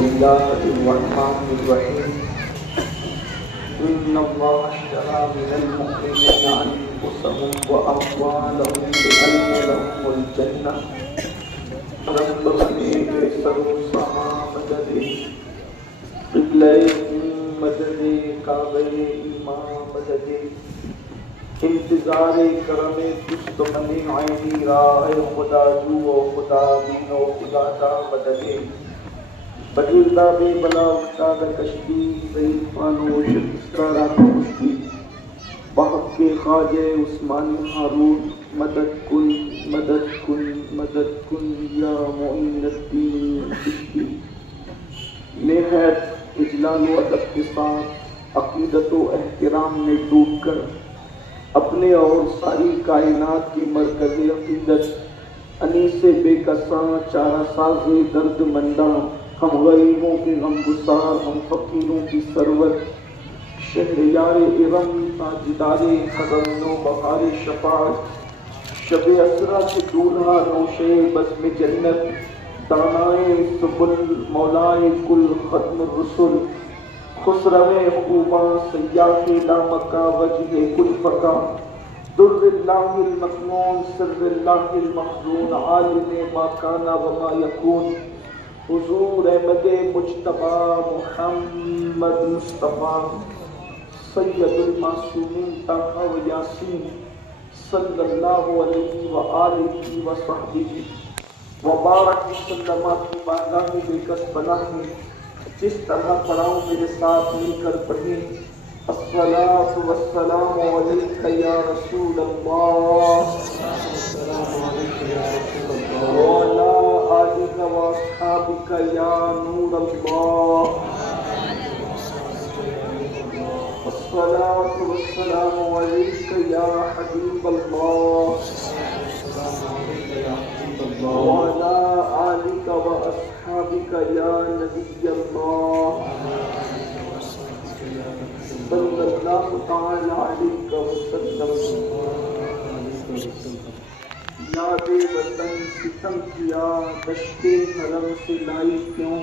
الله الرحمن الرحيم إن الله اشترى من المؤمنين أنفسهم وأموالهم بأن لهم الجنة ربنا يسروا سما مددي قبلة مددي كعبة إمام مددي انتظار کرم کچھ تو منی عینی راہ خدا جو و خدا بین و خدا دا مددے بجردہ بے بلا افتاد کشتی ضعیف فانوش استارہ کشتی بحق کے خواجہ عثمانی ہارون مدد کن مدد کن مدد کن یا معین الدین کشتی نہایت اجلال و ادب کے ساتھ عقیدت و احترام میں ڈوب کر اپنے اور ساری کائنات کی مرکز عقیدت انیس بے کساں چارہ ساز درد منداں ہم غریبوں کے غم گسار ہم فقیروں کی سرور شہریار ارم تاجدار خزن و بہار شفاعت شب اسرا سے دولہا نوشے بزم جنت دانائے سبل مولائے کل ختم الرسل خسرو خوباں سیاح لامکہ وجہ کل فقہ در اللہ المکنون سر اللہ المخزون عالم ما کانا وما یکون حضور احمد مجتبی محمد مصطفیٰ سید المعصومین طه و یاسین صلی اللہ علیہ وآلہ وصحبہ وبارک وسلم کی بارگاہ میں بےکس پناہ میں جس طرح پڑھاؤں میرے ساتھ مل کر پڑھیں الصلاۃ والسلام علیک یا رسول اللہ وعلی آلک واصحابک یا نور اللہ الصلاۃ والسلام علیک یا حبیب اللہ وعلى آلك وأصحابك يا نبي الله صلى الله تعالى عليك وسلم یاد وطن ستم کیا دشت حرم سے لائی کیوں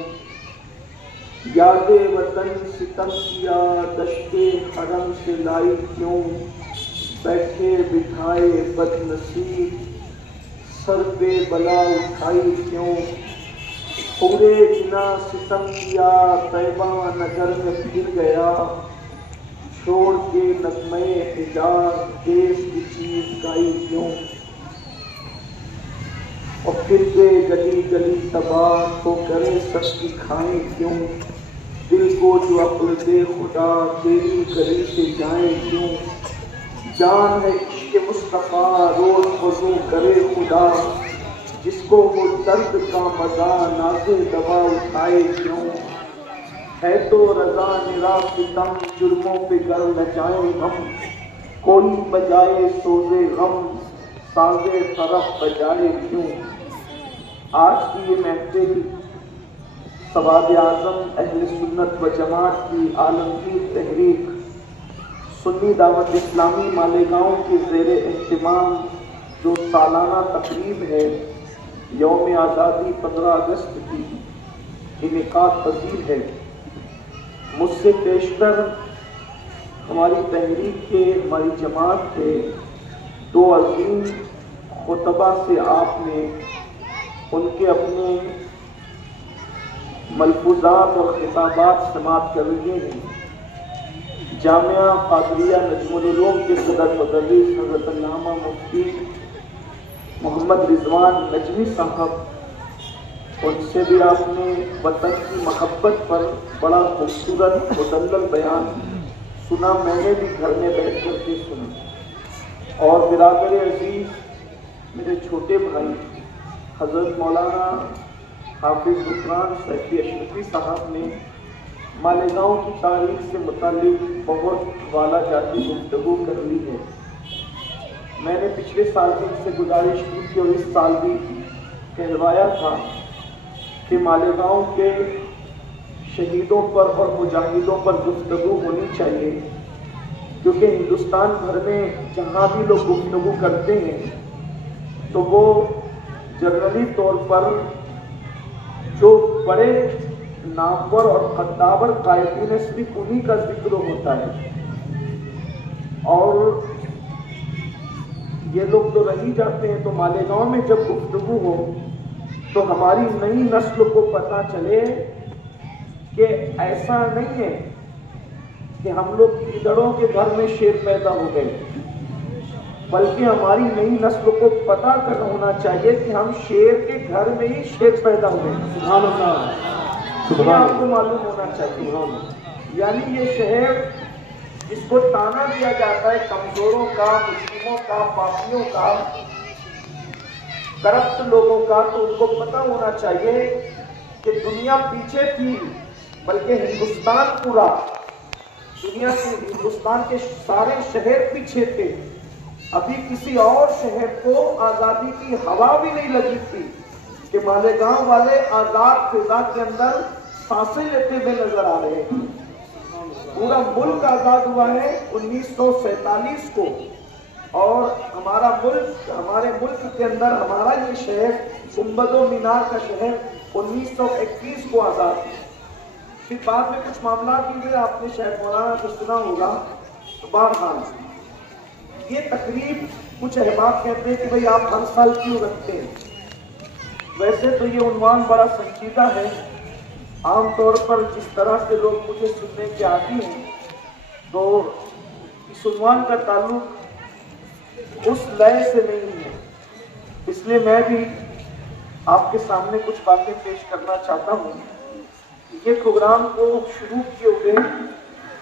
یاد وطن ستم کیا دشت حرم سے لائی کیوں بیٹھے بٹھائے بد نصیب سر پہ بلا اٹھائی کیوں پورے جنا ستم کیا طیبہ نگر میں پھر گیا چھوڑ کے نغمے حجاز دیس کی چیز گائی کیوں اور پھر کے گلی گلی تباہ تو کرے سچی کھائیں کیوں دل کو جو عقل دے خدا تیری گلی سے جائیں کیوں جان ہے عشق مصطفیٰ روز وضو کرے خدا جس کو وہ درد کا مزہ ناز دوا اٹھائے کیوں ہے تو رضا نرا ستم جرموں پہ گر نہ جائیں ہم کوئی بجائے سوزے غم سازے طرف بجائے کیوں آج کی یہ محفل سواد اعظم اہل سنت و جماعت کی عالمگیر تحریک سنی دعوت اسلامی مالیگاؤں کے زیر اہتمام جو سالانہ تقریب ہے یوم آزادی 15 اگست کی انعقاد پذیر ہے مجھ سے پیشتر ہماری تحریک کے ہماری جماعت کے دو عظیم خطبہ سے آپ نے ان کے اپنے ملفوظات اور خطابات سماعت کر رہے ہیں جامعہ قادریہ نجم العلوم کے صدر مدرس حضرت علامہ مفتی محمد رضوان نجمی صاحب ان سے بھی آپ نے وطن کی محبت پر بڑا خوبصورت مدلل بیان سنا میں نے بھی گھر میں بیٹھ کر کے سنا اور برادر عزیز میرے چھوٹے بھائی حضرت مولانا حافظ حسران سیفی اشرفی صاحب نے مالیگاؤں کی تاریخ سے متعلق بہت والا جاتی گفتگو کر لی ہے میں نے پچھلے سال بھی ان سے گزارش کی تھی اور اس سال بھی کہلوایا تھا کہ مالیگاؤں کے شہیدوں پر اور مجاہدوں پر گفتگو ہونی چاہیے کیونکہ ہندوستان بھر میں جہاں بھی لوگ گفتگو کرتے ہیں تو وہ جنرلی طور پر جو بڑے نامور اور قداور قائدین صرف انہی کا ذکر ہوتا ہے، اور یہ لوگ تو رہ ہی جاتے ہیں۔ تو مالیگاؤں میں جب گفتگو ہو تو ہماری نئی نسل کو پتہ چلے کہ ایسا نہیں ہے کہ ہم لوگ گیدڑوں کے گھر میں شیر پیدا ہو گئے، بلکہ ہماری نئی نسل کو پتہ ہونا چاہیے کہ ہم شیر کے گھر میں ہی شیر پیدا ہوئے۔ سبحان اللہ، یہ آپ کو معلوم ہونا چاہیے۔ یعنی یہ شہر جس کو تانا دیا جاتا ہے کمزوروں کا، مجرموں کا، پاپیوں کا، کرپٹ لوگوں کا، تو ان کو پتہ ہونا چاہیے کہ دنیا پیچھے تھی، بلکہ ہندوستان پورا، دنیا سے ہندوستان کے سارے شہر پیچھے تھے۔ ابھی کسی اور شہر کو آزادی کی ہوا بھی نہیں لگی تھی کہ مالیگاؤں والے آزاد فضا کے اندر سانسیں لیتے ہوئے نظر آ رہے ہیں۔ پورا ملک آزاد ہوا ہے 1947 کو، اور ہمارے ملک کے اندر ہمارا یہ شہر گنبد و مینار کا شہر 1921 کو آزاد ہوا۔ پھر بعد میں کچھ معاملات بھی ہوئے، آپ نے شاید مولانا کو سنا ہوگا۔ بہرحال یہ تقریب کچھ احباب کہتے ہیں کہ بھئی آپ ہر سال کیوں رکھتے ہیں؟ ویسے تو یہ عنوان بڑا سنجیدہ ہے، عام طور پر جس طرح سے لوگ مجھے سننے کے عادی ہیں، تو اس عنوان کا تعلق اس لئے سے نہیں ہے، اس لیے میں بھی آپ کے سامنے کچھ باتیں پیش کرنا چاہتا ہوں۔ یہ پروگرام کو شروع کیے ہوئے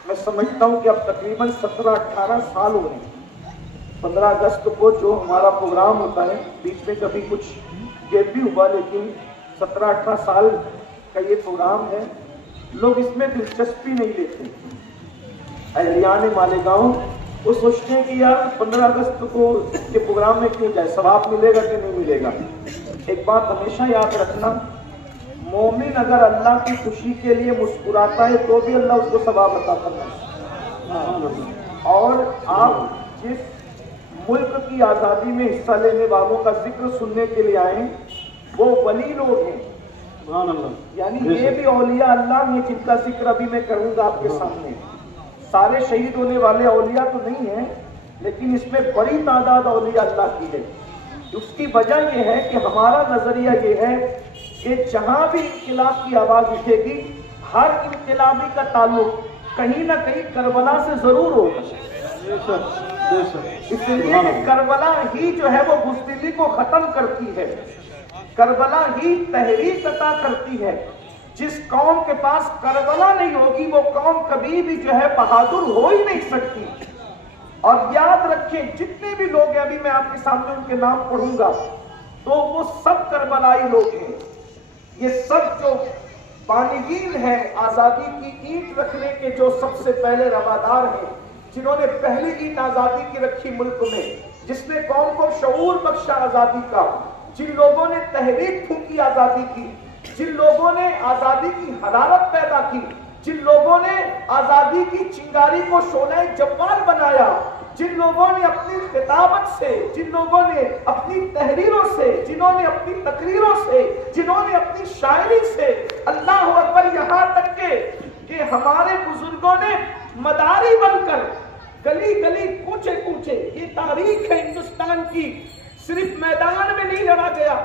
میں سمجھتا ہوں کہ اب تقریباً 17-18 سال ہو رہے ہیں۔ 15 اگست کو جو ہمارا پروگرام ہوتا ہے، بیچ میں کبھی کچھ گیپ بھی ہوا، لیکن 17-18 سال کا یہ پروگرام ہے۔ لوگ اس میں دلچسپی نہیں لیتے۔ اہلیان مالیگاؤں وہ سوچتے ہیں کہ یار 15 اگست کو کے پروگرام میں کیوں جائے، ثواب ملے گا کہ نہیں ملے گا۔ ایک بات ہمیشہ یاد رکھنا، مومن اگر اللہ کی خوشی کے لیے مسکراتا ہے تو بھی اللہ اس کو ثواب عطا کرتا ہے۔ اور آپ جس ملک کی آزادی میں حصہ لینے والوں کا ذکر سننے کے لیے آئے وہ ولی لوگ ہیں، یعنی یہ بھی اولیاء اللہ ہیں جن کا ذکر ابھی میں کروں گا آپ کے سامنے۔ سارے شہید ہونے والے اولیاء تو نہیں ہیں، لیکن اس میں بڑی تعداد اولیاء اللہ کی ہے۔ اس کی وجہ یہ ہے کہ ہمارا نظریہ یہ ہے کہ جہاں بھی انقلاب کی آواز اٹھے گی، ہر انقلابی کا تعلق کہیں نہ کہیں کربلا سے ضرور ہوگا، اس لیے کہ کربلا ہی جو ہے وہ بزدلی کو ختم کرتی ہے، کربلا ہی تحریک عطا کرتی ہے۔ جس قوم کے پاس کربلا نہیں ہوگی وہ قوم کبھی بھی جو ہے بہادر ہو ہی نہیں سکتی۔ اور یاد رکھیں جتنے بھی لوگ ہیں، ابھی میں آپ کے سامنے ان کے نام پڑھوں گا، تو وہ سب کربلائی لوگ ہیں۔ یہ سب جو بانیین ہیں، آزادی کی اینٹ رکھنے کے جو سب سے پہلے روادار ہیں، جنہوں نے پہلی اینٹ آزادی کی رکھی ملک میں، جس نے قوم کو شعور بخشا آزادی کا، جن لوگوں نے تحریک پھونکی آزادی کی، جن لوگوں نے آزادی کی حرارت پیدا کی، جن لوگوں نے آزادی کی چنگاری کو شعلہ جوال بنایا، جن لوگوں نے اپنی خطابت سے، جن لوگوں نے اپنی تحریروں سے، جنہوں نے اپنی تقریروں سے، جنہوں نے اپنی شاعری سے، اللہ اکبر، یہاں تک کہ ہمارے بزرگوں نے مداری بن کر گلی گلی کوچے کوچے، یہ تاریخ ہے ہندوستان کی، صرف میدان میں نہیں لڑا گیا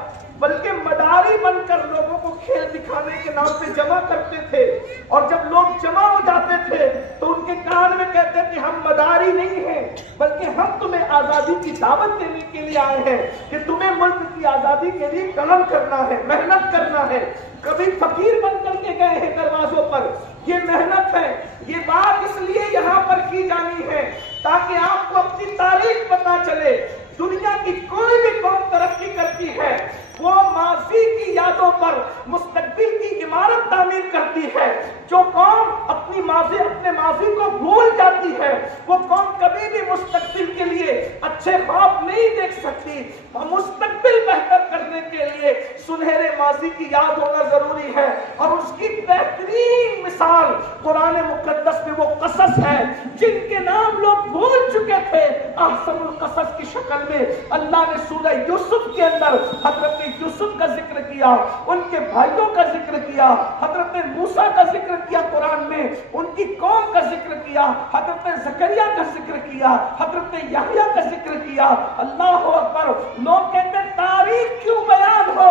بلکہ مداری بن کر لوگوں کو کھیل دکھانے کے نام پہ جمع کرتے تھے، اور جب لوگ جمع ہو جاتے تھے تو ان کے کان میں کہتے کہ ہم مداری نہیں ہیں بلکہ ہم تمہیں آزادی کی دعوت دینے کے لیے آئے ہیں کہ تمہیں ملک کی آزادی کے لیے کام کرنا ہے، محنت کرنا ہے۔ کبھی فقیر بن کر کے گئے ہیں دروازوں پر، یہ محنت ہے۔ یہ بات اس لیے یہاں پر کی جانی ہے تاکہ آپ کو اپنی تاریخ پتہ چلے۔ دنیا کی کوئی بھی قوم ترقی کرتی ہے وہ ماضی کی یادوں پر مستقبل کی عمارت تعمیر کرتی ہے۔ جو قوم اپنے ماضی کو بھول جاتی ہے وہ قوم کبھی بھی مستقبل کے لیے اچھے خواب نہیں دیکھ سکتی۔ مستقبل بہتر کرنے کے لیے سنہرے ماضی کی یاد ہونا ضروری ہے، اور اس کی بہترین مثال قرآن مقدس میں وہ قصص ہے جن کے نام لوگ بھول چکے تھے۔ احسن القصص کی شکل میں اللہ نے سورہ یوسف کے اندر حضرت یوسف کا ذکر کیا، ان کے بھائیوں کا ذکر کیا۔ کیا، حضرت موسیٰ کا ذکر کیا قرآن میں، ان کی قوم کا ذکر کیا، حضرت زکریا کا ذکر کیا، حضرت یحییٰ کا ذکر کیا۔ اللہ اکبر۔ لوگ کہتے ہیں تاریخ کیوں بیان ہو،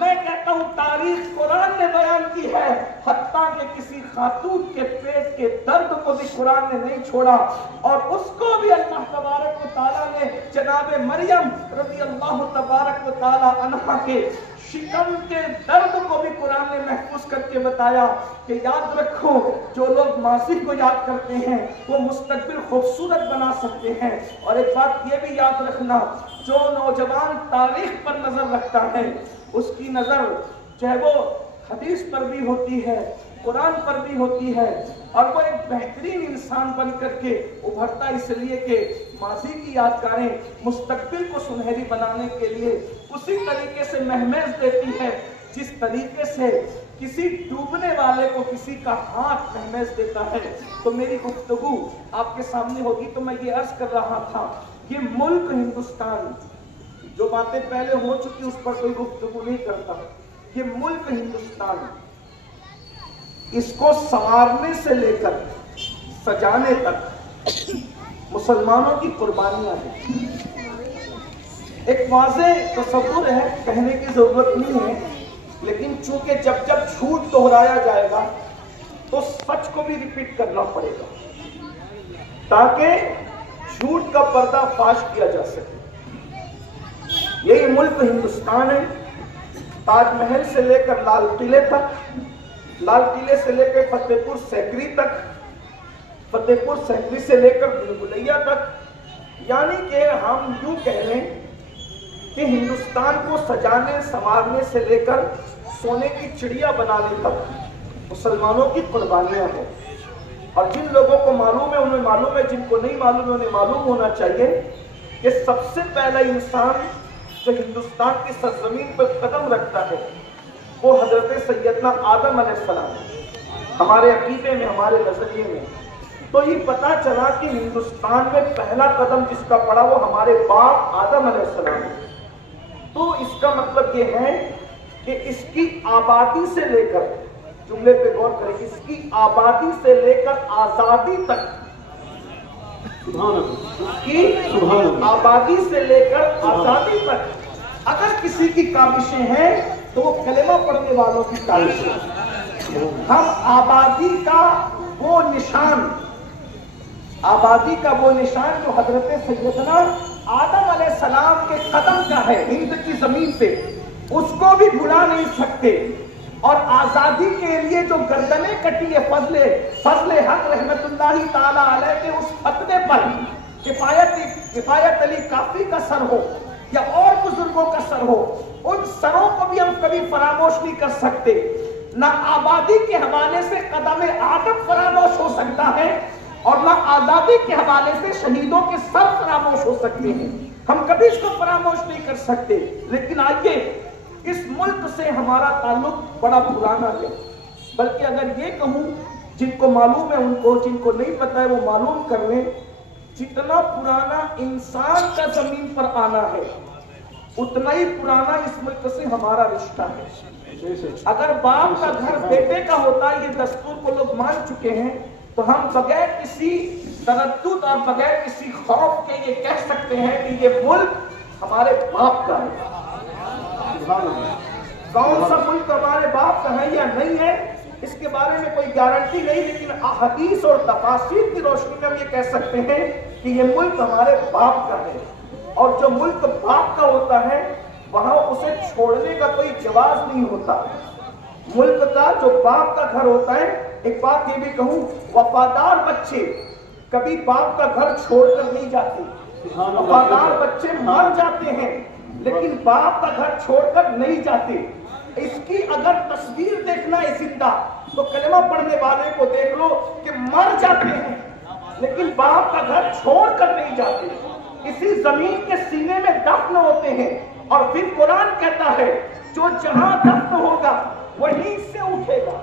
میں کہتا ہوں تاریخ قرآن نے بیان کی ہے، حتیٰ کہ کسی خاتون کے پیٹ کے درد کو بھی قرآن نے نہیں چھوڑا، اور اس کو بھی اللہ تبارک و تعالیٰ نے جناب مریم رضی اللہ تبارک و تعالیٰ عنہا کے شکم کے درد کو بھی قرآن نے محفوظ کر کے بتایا کہ یاد رکھو جو لوگ ماضی کو یاد کرتے ہیں وہ مستقبل خوبصورت بنا سکتے ہیں۔ اور ایک بات یہ بھی یاد رکھنا، جو نوجوان تاریخ پر نظر رکھتا ہے اس کی نظر چاہے وہ حدیث پر بھی ہوتی ہے، قرآن پر بھی ہوتی ہے، اور وہ ایک بہترین انسان بن کر کے ابھرتا اس لیے کہ ماضی کی یادگاریں مستقبل کو سنہری بنانے کے لیے اسی طریقے سے مہمیز دیتی ہے جس طریقے سے کسی ڈوبنے والے کو کسی کا ہاتھ مہمیز دیتا ہے۔ تو میری گفتگو آپ کے سامنے ہوگی تو میں یہ عرض کر رہا تھا، یہ ملک ہندوستان، جو باتیں پہلے ہو چکی اس پر کوئی گفتگو نہیں کرتا، یہ ملک ہندوستان، اس کو سنوارنے سے لے کر سجانے تک مسلمانوں کی قربانیاں ہیں۔ ایک واضح تصور ہے، کہنے کی ضرورت نہیں ہے، لیکن چونکہ جب جب جھوٹ دہرایا جائے گا تو سچ کو بھی ریپیٹ کرنا پڑے گا تاکہ جھوٹ کا پردہ فاش کیا جا سکے۔ یہی ملک ہندوستان ہے، تاج محل سے لے کر لال قلعے تک، لال قلعے سے لے کر فتح پور سیکری تک، فتح پور سیکری سے لے کر بھول تک، یعنی کہ ہم یوں کہہ لیں کہ ہندوستان کو سجانے سنوارنے سے لے کر سونے کی چڑیا بنانے تک مسلمانوں کی قربانیاں ہیں۔ اور جن لوگوں کو معلوم ہے انہیں معلوم ہے، جن کو نہیں معلوم ہے انہیں معلوم ہونا چاہیے کہ سب سے پہلا انسان جو ہندوستان کی سرزمین پر قدم رکھتا ہے وہ حضرت سیدنا آدم علیہ السلام ہے۔ ہمارے عقیدے میں، ہمارے نظریے میں تو یہ پتا چلا کہ ہندوستان میں پہلا قدم جس کا پڑا وہ ہمارے باپ آدم علیہ السلام ہے۔ تو اس کا مطلب یہ ہے کہ اس کی آبادی سے لے کر، جملے پہ غور کریں، اس کی آبادی سے لے کر آزادی تک، اس کی آبادی سے لے کر آزادی تک اگر کسی کی کاوشیں ہیں تو وہ کلمہ پڑھنے والوں کی کاوشیں۔ ہم آبادی کا وہ نشان، آبادی کا وہ نشان جو حضرت سیدنا آدم علیہ السلام کے قدم کا ہے ہند کی زمین پہ، اس کو بھی بھلا نہیں سکتے۔ اور آزادی کے لیے جو گردنیں کٹی ہے فضل حق رحمت اللہ تعالی علیہ کے اس فتوے پر کفایت علی کافی کا سر ہو یا اور بزرگوں کا سر ہو، ان سروں کو بھی ہم کبھی فراموش نہیں کر سکتے۔ نہ آبادی کے حوالے سے قدم آدم فراموش ہو سکتا ہے اور نہ آزادی کے حوالے سے شہیدوں کے سر فراموش ہو سکتے ہیں، ہم کبھی اس کو فراموش نہیں کر سکتے۔ لیکن آئیے، اس ملک سے ہمارا تعلق بڑا پرانا ہے، بلکہ اگر یہ کہوں جن کو معلوم ہے ان کو، جن کو نہیں پتا ہے وہ معلوم کر لیں، جتنا پرانا انسان کا زمین پر آنا ہے اتنا ہی پرانا اس ملک سے ہمارا رشتہ ہے۔ اگر باپ کا گھر بیٹے کا ہوتا ہے، یہ دستور کو لوگ مان چکے ہیں، تو ہم بغیر کسی تردد اور بغیر کسی خوف کے یہ کہہ سکتے ہیں کہ یہ ملک ہمارے باپ کا ہے۔ کون سا ملک ہمارے باپ کا ہے یا نہیں ہے اس کے بارے میں کوئی گارنٹی نہیں، لیکن حدیث اور تفاسیر کی روشنی میں ہم یہ کہہ سکتے ہیں کہ یہ ملک ہمارے باپ کا ہے۔ اور جو ملک باپ کا ہوتا ہے وہاں اسے چھوڑنے کا کوئی جواز نہیں ہوتا۔ ملک کا جو باپ کا گھر ہوتا ہے، ایک بات یہ بھی کہوں، وفادار بچے کبھی باپ کا گھر چھوڑ کر نہیں جاتے، وفادار بچے مر جاتے ہیں لیکن باپ کا گھر چھوڑ کر نہیں جاتے۔ اس کی اگر تصویر دیکھنا ہے زندہ تو کلمہ پڑھنے والے کو دیکھ لو کہ مر جاتے ہیں لیکن باپ کا گھر چھوڑ کر نہیں جاتے، اسی زمین کے سینے میں دفن ہوتے ہیں۔ اور پھر قرآن کہتا ہے جو جہاں دفن ہوگا وہیں سے اٹھے گا،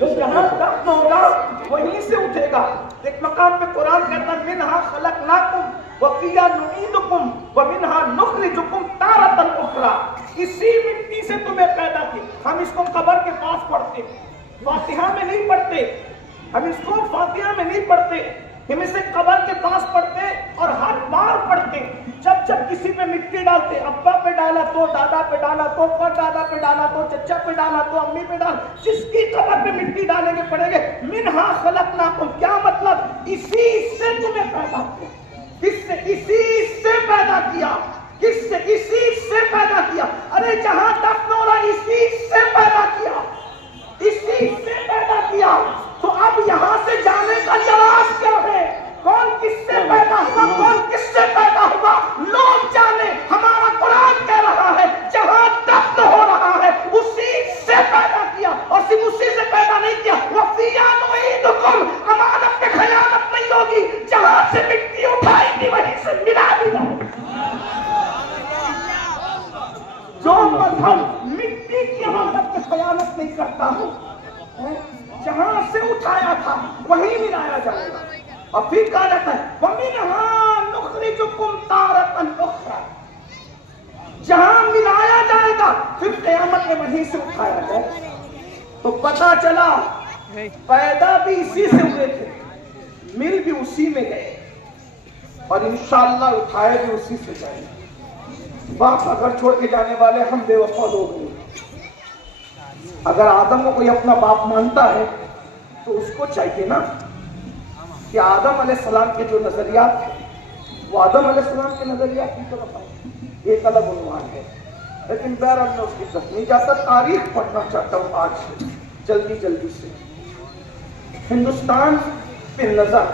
جو جہاں دفن ہوگا وہیں سے اٹھے گا۔ ایک مقام پہ قرآن کہتا ہے منہا خلقناکم وفیہا نعیدکم ومنہا نخرجکم تارۃ اخری، اسی مٹی سے تمہیں پیدا ہم اس کو قبر کے پاس پڑھتے، فاتحہ میں نہیں پڑھتے، ہم اس کو فاتحہ میں نہیں پڑھتے، ہم اسے قبر کے پاس پڑھتے اور ہر بار پڑھتے جب کسی پہ مٹی ڈالتے، ابا پہ ڈالا تو، دادا پہ ڈالا تو، پر دادا پہ ڈالا تو، چچا پہ ڈالا تو، امی پہ ڈالا، جس کی قبر پہ مٹی ڈالیں گے پڑیں گے منہا خلقناکم، کیا مطلب؟ اسی سے تمہیں پیدا کیا، کس سے؟ اسی سے پیدا کیا، کس سے؟ اسی سے پیدا کیا، ارے جہاں دفن ہو رہا اسی سے پیدا کیا، اسی سے پیدا کیا، تو اب یہاں سے جانے کا جواز کیا ہے؟ کون کس سے پیدا ہوا، کون کس سے پیدا ہوا لوگ جانے، ہمارا قرآن کہہ رہا ہے جہاں دفن ہو رہا ہے اسی سے پیدا کیا، اور صرف اسی سے پیدا نہیں کیا، وَفِيهَا نُعِيدُكُمْ، امانت پہ خیانت نہیں ہوگی، جہاں سے مٹی اٹھائی گی وہیں سے ملا بھی جائے گی۔ جو مذہب مٹی کی امانت پہ خیانت نہیں کرتا ہوں، جہاں سے اٹھایا تھا وہیں ملایا جائے گا، اور پھر کہا جاتا ہے وَمِنْهَا نُخْرِجُكُمْ تَارَةً أُخْرَىٰ، جہاں ملایا جائے گا پھر قیامت میں وہیں سے اٹھایا جائے، تو پتہ چلا پیدا بھی اسی سے ہوئے تھے، مل بھی اسی میں گئے، اور انشاءاللہ اٹھائے بھی اسی سے جائیں گے۔ باپ اگر چھوڑ کے جانے والے ہم بے وفا لوگ ہیں، اگر آدم کو کوئی اپنا باپ مانتا ہے تو اس کو چاہیے نا کہ آدم علیہ السلام کے جو نظریات تھے وہ آدم علیہ السلام کے نظریات کی طرف آئے، ایک الگ عنوان ہے، لیکن بہرحال میں اس کی طرف نہیں جاتا، تاریخ پڑھنا چاہتا ہوں آج سے جلدی سے۔ ہندوستان پہ نظر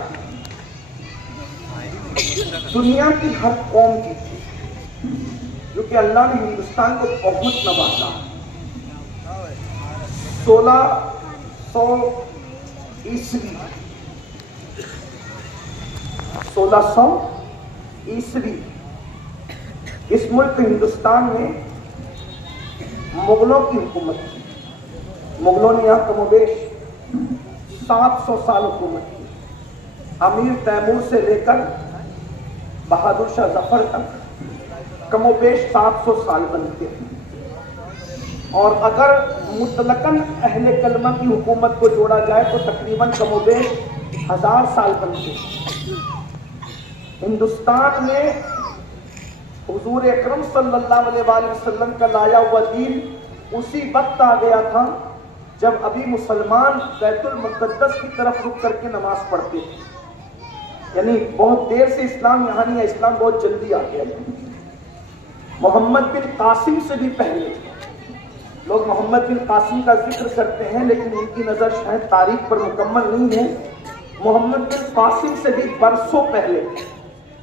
دنیا کی ہر قوم کی تھی، جو کہ اللہ نے ہندوستان کو بہت نوازا۔ 1600 عیسوی اس ملک ہندوستان میں مغلوں کی حکومت تھی، مغلوں نے یہاں کم و بیش 700 سال حکومت کی، امیر تیمور سے لے کر بہادر شاہ ظفر تک کم و بیش 700 سال بنتے ہیں، اور اگر مطلقاً اہل کلمہ کی حکومت کو جوڑا جائے تو تقریباً کم و بیش 1000 سال بنتے ہیں۔ ہندوستان میں حضور اکرم صلی اللہ علیہ وآلہ وسلم کا لایا ہوا دین اسی وقت آ گیا تھا جب ابھی مسلمان بیت المقدس کی طرف رک کر کے نماز پڑھتے تھے، یعنی بہت دیر سے اسلام یہاں نہیں ہے، اسلام بہت جلدی آ گیا۔ محمد بن قاسم سے بھی پہلے، لوگ محمد بن قاسم کا ذکر کرتے ہیں لیکن ان کی نظر شاید تاریخ پر مکمل نہیں ہے، محمد بن قاسم سے بھی برسوں پہلے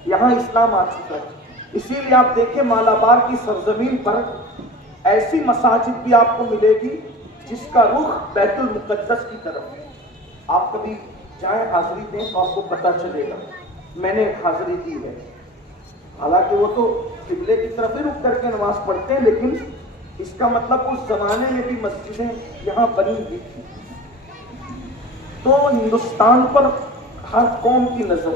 یہاں اسلام آ چکا ہے۔ اسی لیے آپ دیکھیں مالابار کی سرزمین پر ایسی مساجد بھی آپ کو ملے گی جس کا رخ بیت المقدس کی طرف ہے۔ آپ کبھی جائیں حاضری دیں تو آپ کو پتہ چلے گا، میں نے ایک حاضری دی ہے، حالانکہ وہ تو قبلے کی طرف ہی رک کر کے نماز پڑھتے ہیں، لیکن اس کا مطلب اس زمانے میں بھی مسجدیں یہاں بنی ہوئی تھی۔ تو ہندوستان پر ہر قوم کی نظر،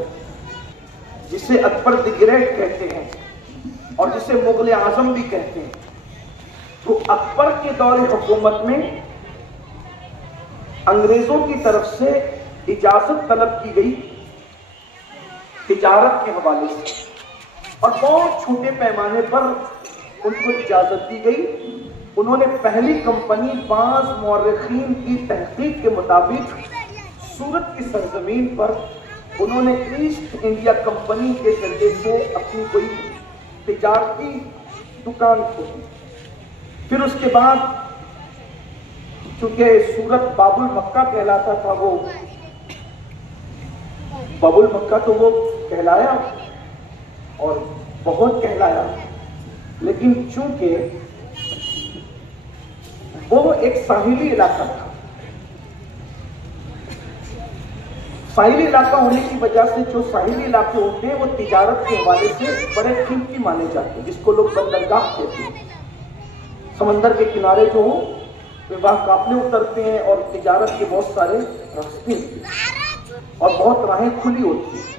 جسے اکبر دی گریٹ کہتے ہیں اور جسے مغل اعظم بھی کہتے ہیں، تو اکبر کے دور حکومت میں انگریزوں کی طرف سے اجازت طلب کی گئی تجارت کے حوالے سے، اور بہت چھوٹے پیمانے پر ان کو اجازت دی گئی۔ انہوں نے پہلی کمپنی بعض مورخین کی تحقیق کے مطابق سورت کی سرزمین پر انہوں نے ایسٹ انڈیا کمپنی کے ذریعے سے اپنی کوئی تجارتی دکان کھولی۔ پھر اس کے بعد چونکہ سورت باب المکہ کہلاتا تھا، وہ باب المکہ تو وہ کہلایا اور بہت کہلایا، لیکن چونکہ وہ ایک ساحلی علاقہ تھا، ساحلی علاقہ ہونے کی وجہ سے جو ساحلی علاقے ہوتے ہیں وہ تجارت کے حوالے سے بڑے قیمتی مانے جاتے ہیں، جس کو لوگ بندرگاہ کہتے ہیں۔ سمندر کے کنارے جو ہوں وہاں قافلے اترتے ہیں اور تجارت کے بہت سارے راستے ہیں اور بہت راہیں کھلی ہوتی ہیں۔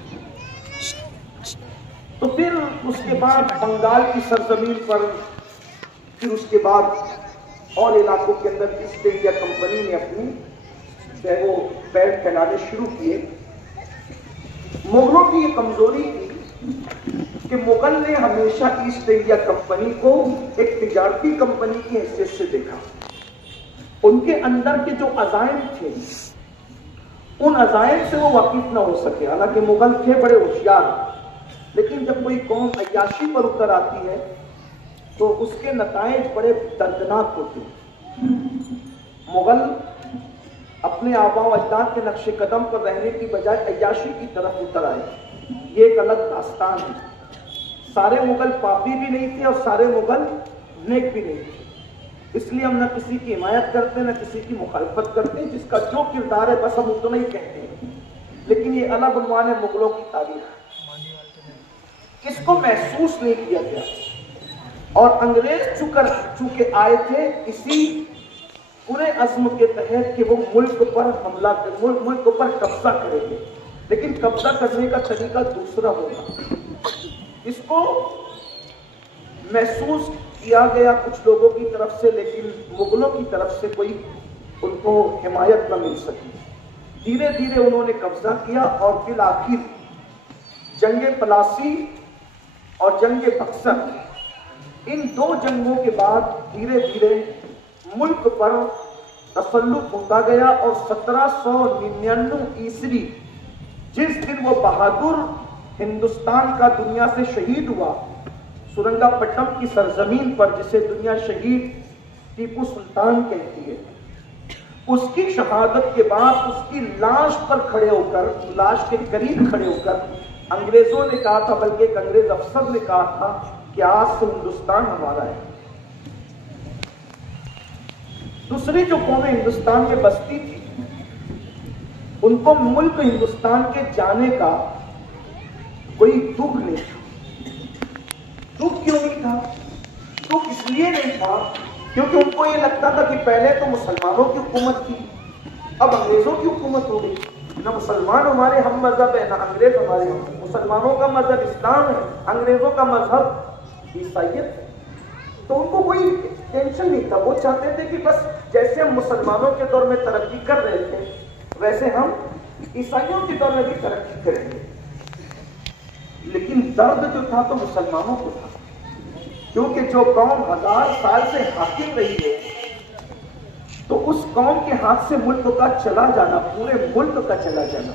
تو پھر اس کے بعد بنگال کی سرزمین پر، پھر اس کے بعد اور علاقوں کے اندر ایسٹ انڈیا کمپنی نے اپنی وہ پیر پھیلانے شروع کیے۔ مغلوں کی یہ کمزوری تھی کہ مغل نے ہمیشہ ایسٹ انڈیا کمپنی کو ایک تجارتی کمپنی کی حیثیت سے دیکھا۔ ان کے اندر کے جو عزائم تھے ان عزائم سے وہ واقف نہ ہو سکے، حالانکہ مغل تھے بڑے ہوشیار، لیکن جب کوئی قوم عیاشی پر اتر آتی ہے تو اس کے نتائج بڑے دردناک ہوتے ہیں۔ مغل اپنے آباء و اجداد کے نقش قدم پر رہنے کی بجائے عیاشی کی طرف اتر آئے، یہ ایک الگ داستان ہے۔ سارے مغل پاپی بھی نہیں تھے اور سارے مغل نیک بھی نہیں تھے، اس لیے ہم نہ کسی کی حمایت کرتے نہ کسی کی مخالفت کرتے، جس کا جو کردار ہے بس ہم اتنا ہی کہتے ہیں، لیکن یہ الگ عنوان ہے مغلوں کی تاریخ۔ اس کو محسوس نہیں کیا گیا اور انگریز چونکہ آئے تھے اسی پورے عزم کے تحت کہ وہ ملک پر حملہ ملک پر قبضہ کریں گے، لیکن قبضہ کرنے کا طریقہ دوسرا ہوگا۔ اس کو محسوس کیا گیا کچھ لوگوں کی طرف سے، لیکن مغلوں کی طرف سے کوئی ان کو حمایت نہ مل سکی۔ دھیرے دھیرے انہوں نے قبضہ کیا اور بالآخر جنگ پلاسی اور جنگ بکسر، ان دو جنگوں کے بعد دھیرے دھیرے ملک پر تسلط ہوتا گیا، اور 1799 عیسوی جس دن وہ بہادر ہندوستان کا دنیا سے شہید ہوا، سرنگا پٹم کی سرزمین پر، جسے دنیا شہید ٹیپو سلطان کہتی ہے، اس کی شہادت کے بعد اس کی لاش پر کھڑے ہو کر، لاش کے قریب کھڑے ہو کر انگریزوں نے کہا تھا، بلکہ ایک انگریز افسر نے کہا تھا کہ آج سے ہندوستان ہمارا ہے۔ دوسری جو قومیں ہندوستان میں بستی تھی ان کو ملک ہندوستان کے جانے کا کوئی دکھ نہیں تھا۔ دکھ کیوں نہیں تھا؟ دکھ اس لیے نہیں تھا کیونکہ ان کو یہ لگتا تھا کہ پہلے تو مسلمانوں کی حکومت تھی، اب انگریزوں کی حکومت ہو گئی، نہ مسلمان ہمارے ہم مذہب ہے نہ انگریز ہمارے ہم، مسلمانوں کا مذہب اسلام ہے، انگریزوں کا مذہب عیسائیت ہے۔ تو ان کو کوئی ٹینشن نہیں تھا، وہ چاہتے تھے کہ بس جیسے ہم مسلمانوں کے دور میں ترقی کر رہے تھے ویسے ہم عیسائیوں کے دور میں بھی ترقی کریں گے۔ لیکن درد جو تھا تو مسلمانوں کو تھا، کیونکہ جو قوم 1000 سال سے حاکم رہی ہے تو اس قوم کے ہاتھ سے ملک کا چلا جانا، پورے ملک کا چلا جانا،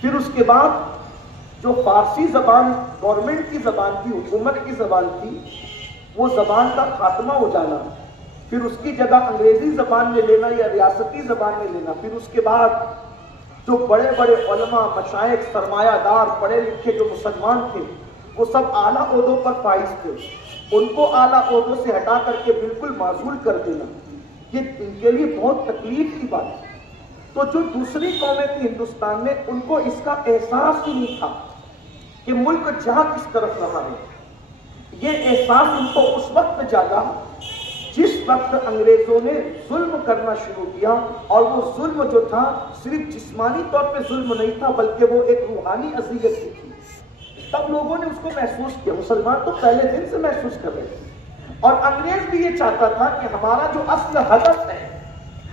پھر اس کے بعد جو فارسی زبان گورنمنٹ کی زبان تھی، حکومت کی زبان تھی، وہ زبان کا خاتمہ ہو جانا، پھر اس کی جگہ انگریزی زبان میں لینا یا ریاستی زبان میں لینا، پھر اس کے بعد جو بڑے بڑے علماء، مشائخ، سرمایہ دار، پڑھے لکھے جو مسلمان تھے وہ سب اعلیٰ عہدوں پر فائز تھے، ان کو اعلیٰ عہدوں سے ہٹا کر کے بالکل معزول کر دینا، یہ ان کے لیے بہت تکلیف کی بات ہے۔ تو جو دوسری قومیں تھیں ہندوستان میں، ان کو اس کا احساس ہی نہیں تھا کہ ملک جا کس طرف رہا ہے۔ یہ احساس ان کو اس وقت جاگا جس وقت انگریزوں نے ظلم کرنا شروع کیا، اور وہ ظلم جو تھا صرف جسمانی طور پہ ظلم نہیں تھا بلکہ وہ ایک روحانی اذیت بھی تھی۔ تب لوگوں نے اس کو محسوس کیا، مسلمان تو پہلے دن سے محسوس کر رہے تھے، اور انگریز بھی یہ چاہتا تھا کہ ہمارا جو اصل ہدف ہے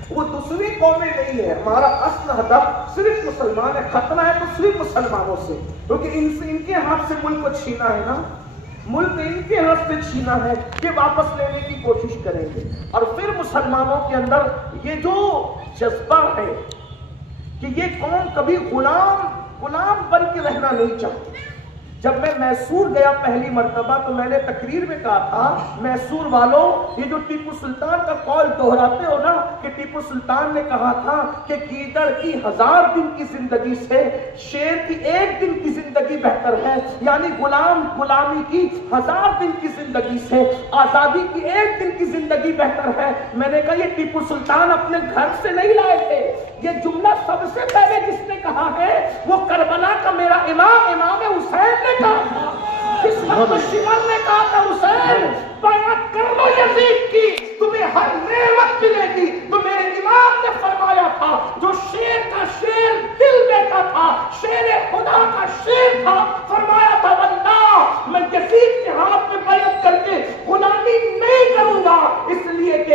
وہ دوسری قومیں نہیں ہے، ہمارا اصل ہدف صرف مسلمان ہے، ختمہ ہے تو صرف مسلمانوں سے، کیونکہ ان کے ہاتھ سے ملک کو چھینا ہے نا، ملک ان کے ہاتھ سے چھینا ہے کہ واپس لینے کی کوشش کریں گے۔ اور پھر مسلمانوں کے اندر یہ جو جذبہ ہے کہ یہ قوم کبھی غلام بن کے رہنا نہیں چاہتی۔ جب میں میسور گیا پہلی مرتبہ تو میں نے تقریر میں کہا تھا، میسور والوں یہ جو ٹیپو سلطان کا قول دہراتے ہو نا کہ ٹیپو سلطان نے کہا تھا کہ گیدڑ کی 1000 دن کی زندگی سے شیر کی 1 دن کی زندگی بہتر ہے، یعنی غلامی کی 1000 دن کی زندگی سے آزادی کی 1 دن کی زندگی بہتر ہے۔ میں نے کہا یہ ٹیپو سلطان اپنے گھر سے نہیں لائے تھے، یہ جملہ سب سے پہلے جس نے کہا ہے وہ کربلا کا میرا امام حسین نے کہا تھا۔ اس وقت شمر نے کہا تھا حسین بیعت کر لو یزید کی، تمہیں ہر نعمت ملے گی۔ تو میرے امام نے فرمایا تھا جو شیر کا شیر دل دیتا تھا، شیر خدا کا شیر تھا، فرمایا تھا واللہ میں یزید کے ہاتھ میں بیعت کر کے غلامی نہیں کروں گا، اس لیے کہ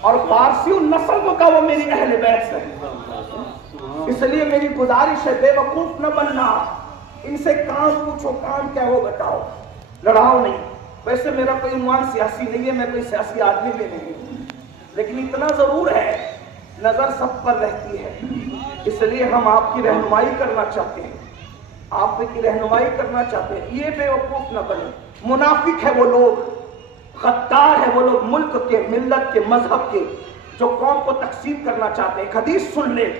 اور فارسی نسل کا وہ میری اہل بیت سے، اس لیے میری گزارش ہے بے وقوف نہ بننا، ان سے کام پوچھو، کام کیا وہ بتاؤ، لڑاؤ نہیں۔ ویسے میرا کوئی عنوان سیاسی نہیں ہے، میں کوئی سیاسی آدمی بھی نہیں ہوں، لیکن اتنا ضرور ہے نظر سب پر رہتی ہے، اس لیے ہم آپ کی رہنمائی کرنا چاہتے ہیں، آپ کی رہنمائی کرنا چاہتے ہیں۔ یہ بے وقوف نہ بنے، منافق ہے وہ لوگ، غدار ہے وہ لوگ، ملک کے، ملت کے، مذہب کے، جو قوم کو تقسیم کرنا چاہتے ہیں۔ ایک حدیث سن لے،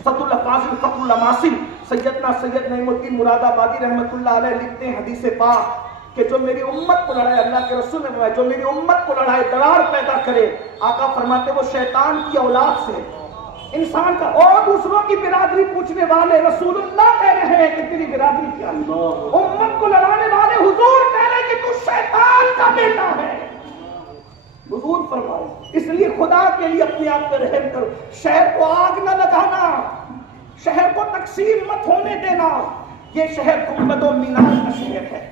سد الفاظل فخر الاماثل، سیدنا سید نعیم الدین مراد آبادی رحمۃ اللہ علیہ لکھتے ہیں حدیث پاک کہ جو میری امت کو لڑائے، اللہ کے رسول نے فرمایا جو میری امت کو لڑائے، دراڑ پیدا کرے، آقا فرماتے وہ شیطان کی اولاد سے انسان کا، اور دوسروں کی برادری پوچھنے والے رسول اللہ کہہ رہے ہیں کہ تیری برادری کیا ہے، امت کو لڑانے والے حضور کہہ رہے ہیں کہ تو شیطان کا بیٹا ہے، حضور فرمائے۔ اس لیے خدا کے لیے اپنے آپ پہ رحم کرو، شہر کو آگ نہ لگانا، شہر کو تقسیم مت ہونے دینا۔ یہ شہر گنبد و مینار کا شہر ہے،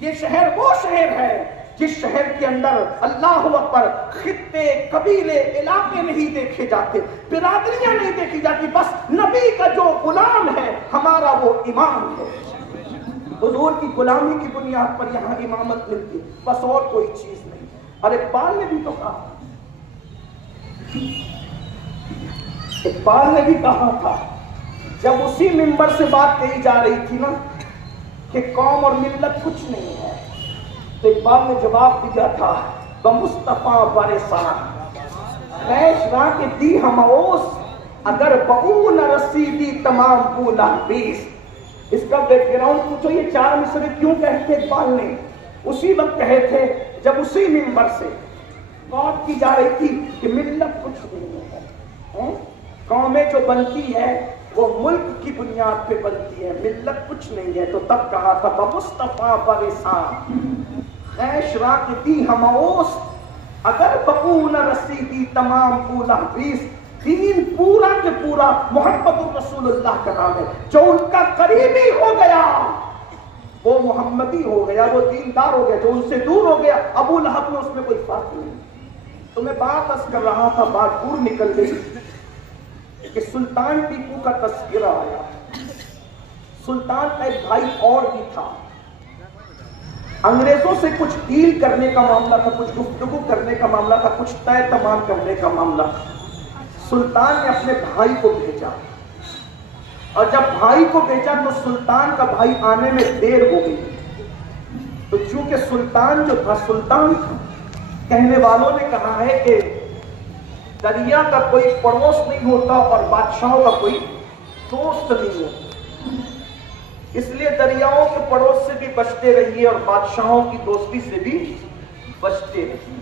یہ شہر وہ شہر ہے جس شہر کے اندر اللہ اکبر خطے، قبیلے، علاقے نہیں دیکھے جاتے، برادریاں نہیں دیکھی جاتی، بس نبی کا جو غلام ہے ہمارا وہ امام ہے، حضور کی غلامی کی بنیاد پر یہاں امامت ملتی، بس اور کوئی چیز نہیں۔ اور اقبال نے بھی تو کہا، اقبال نے بھی کہا تھا جب اسی منبر سے بات کہی جا رہی تھی نا کہ قوم اور ملت کچھ نہیں ہے، تو اقبال نے جواب دیا تھا بمصطفیٰ برسان خیش را کے دی ہموس اگر بہو نہ رسیدی تمام بولا بیس۔ اس کا بیک گراؤنڈ پوچھو، یہ چار مصرے کیوں کہتے اقبال نے؟ اسی وقت کہے تھے جب اسی منبر سے بات کی جا رہی تھی کہ ملت کچھ نہیں ہے، قومیں جو بنتی ہے وہ ملک کی بنیاد پہ بنتی ہے، ملت کچھ نہیں ہے، تو تب کہا تھا بمصطفیٰ برسان خیش را کے دی ہموس اگر بقو نہ رسیدی تمام بولا بیس۔ دین پورا کے پورا محمد الرسول اللہ کا نام ہے، جو ان کا قریبی ہو گیا وہ محمدی ہو گیا، وہ دیندار ہو گیا، جو ان سے دور ہو گیا ابو لہب میں، اس میں کوئی فرق نہیں۔ تو میں بات عرض کر رہا تھا، بات دور نکل گئی کہ سلطان ٹیپو کا تذکرہ آیا۔ سلطان کا ایک بھائی اور بھی تھا، انگریزوں سے کچھ ڈیل کرنے کا معاملہ تھا، کچھ گفتگو کرنے کا معاملہ تھا، کچھ طے تمام کرنے کا معاملہ تھا۔ سلطان نے اپنے بھائی کو بھیجا، اور جب بھائی کو بھیجا تو سلطان کا بھائی آنے میں دیر ہو گئی، تو چونکہ سلطان جو تھا، سلطان تھا، کہنے والوں نے کہا ہے کہ دریا کا کوئی پڑوس نہیں ہوتا اور بادشاہوں کا کوئی دوست نہیں ہوتا، اس لیے دریاؤں کے پڑوس سے بھی بچتے رہیے اور بادشاہوں کی دوستی سے بھی بچتے رہیے۔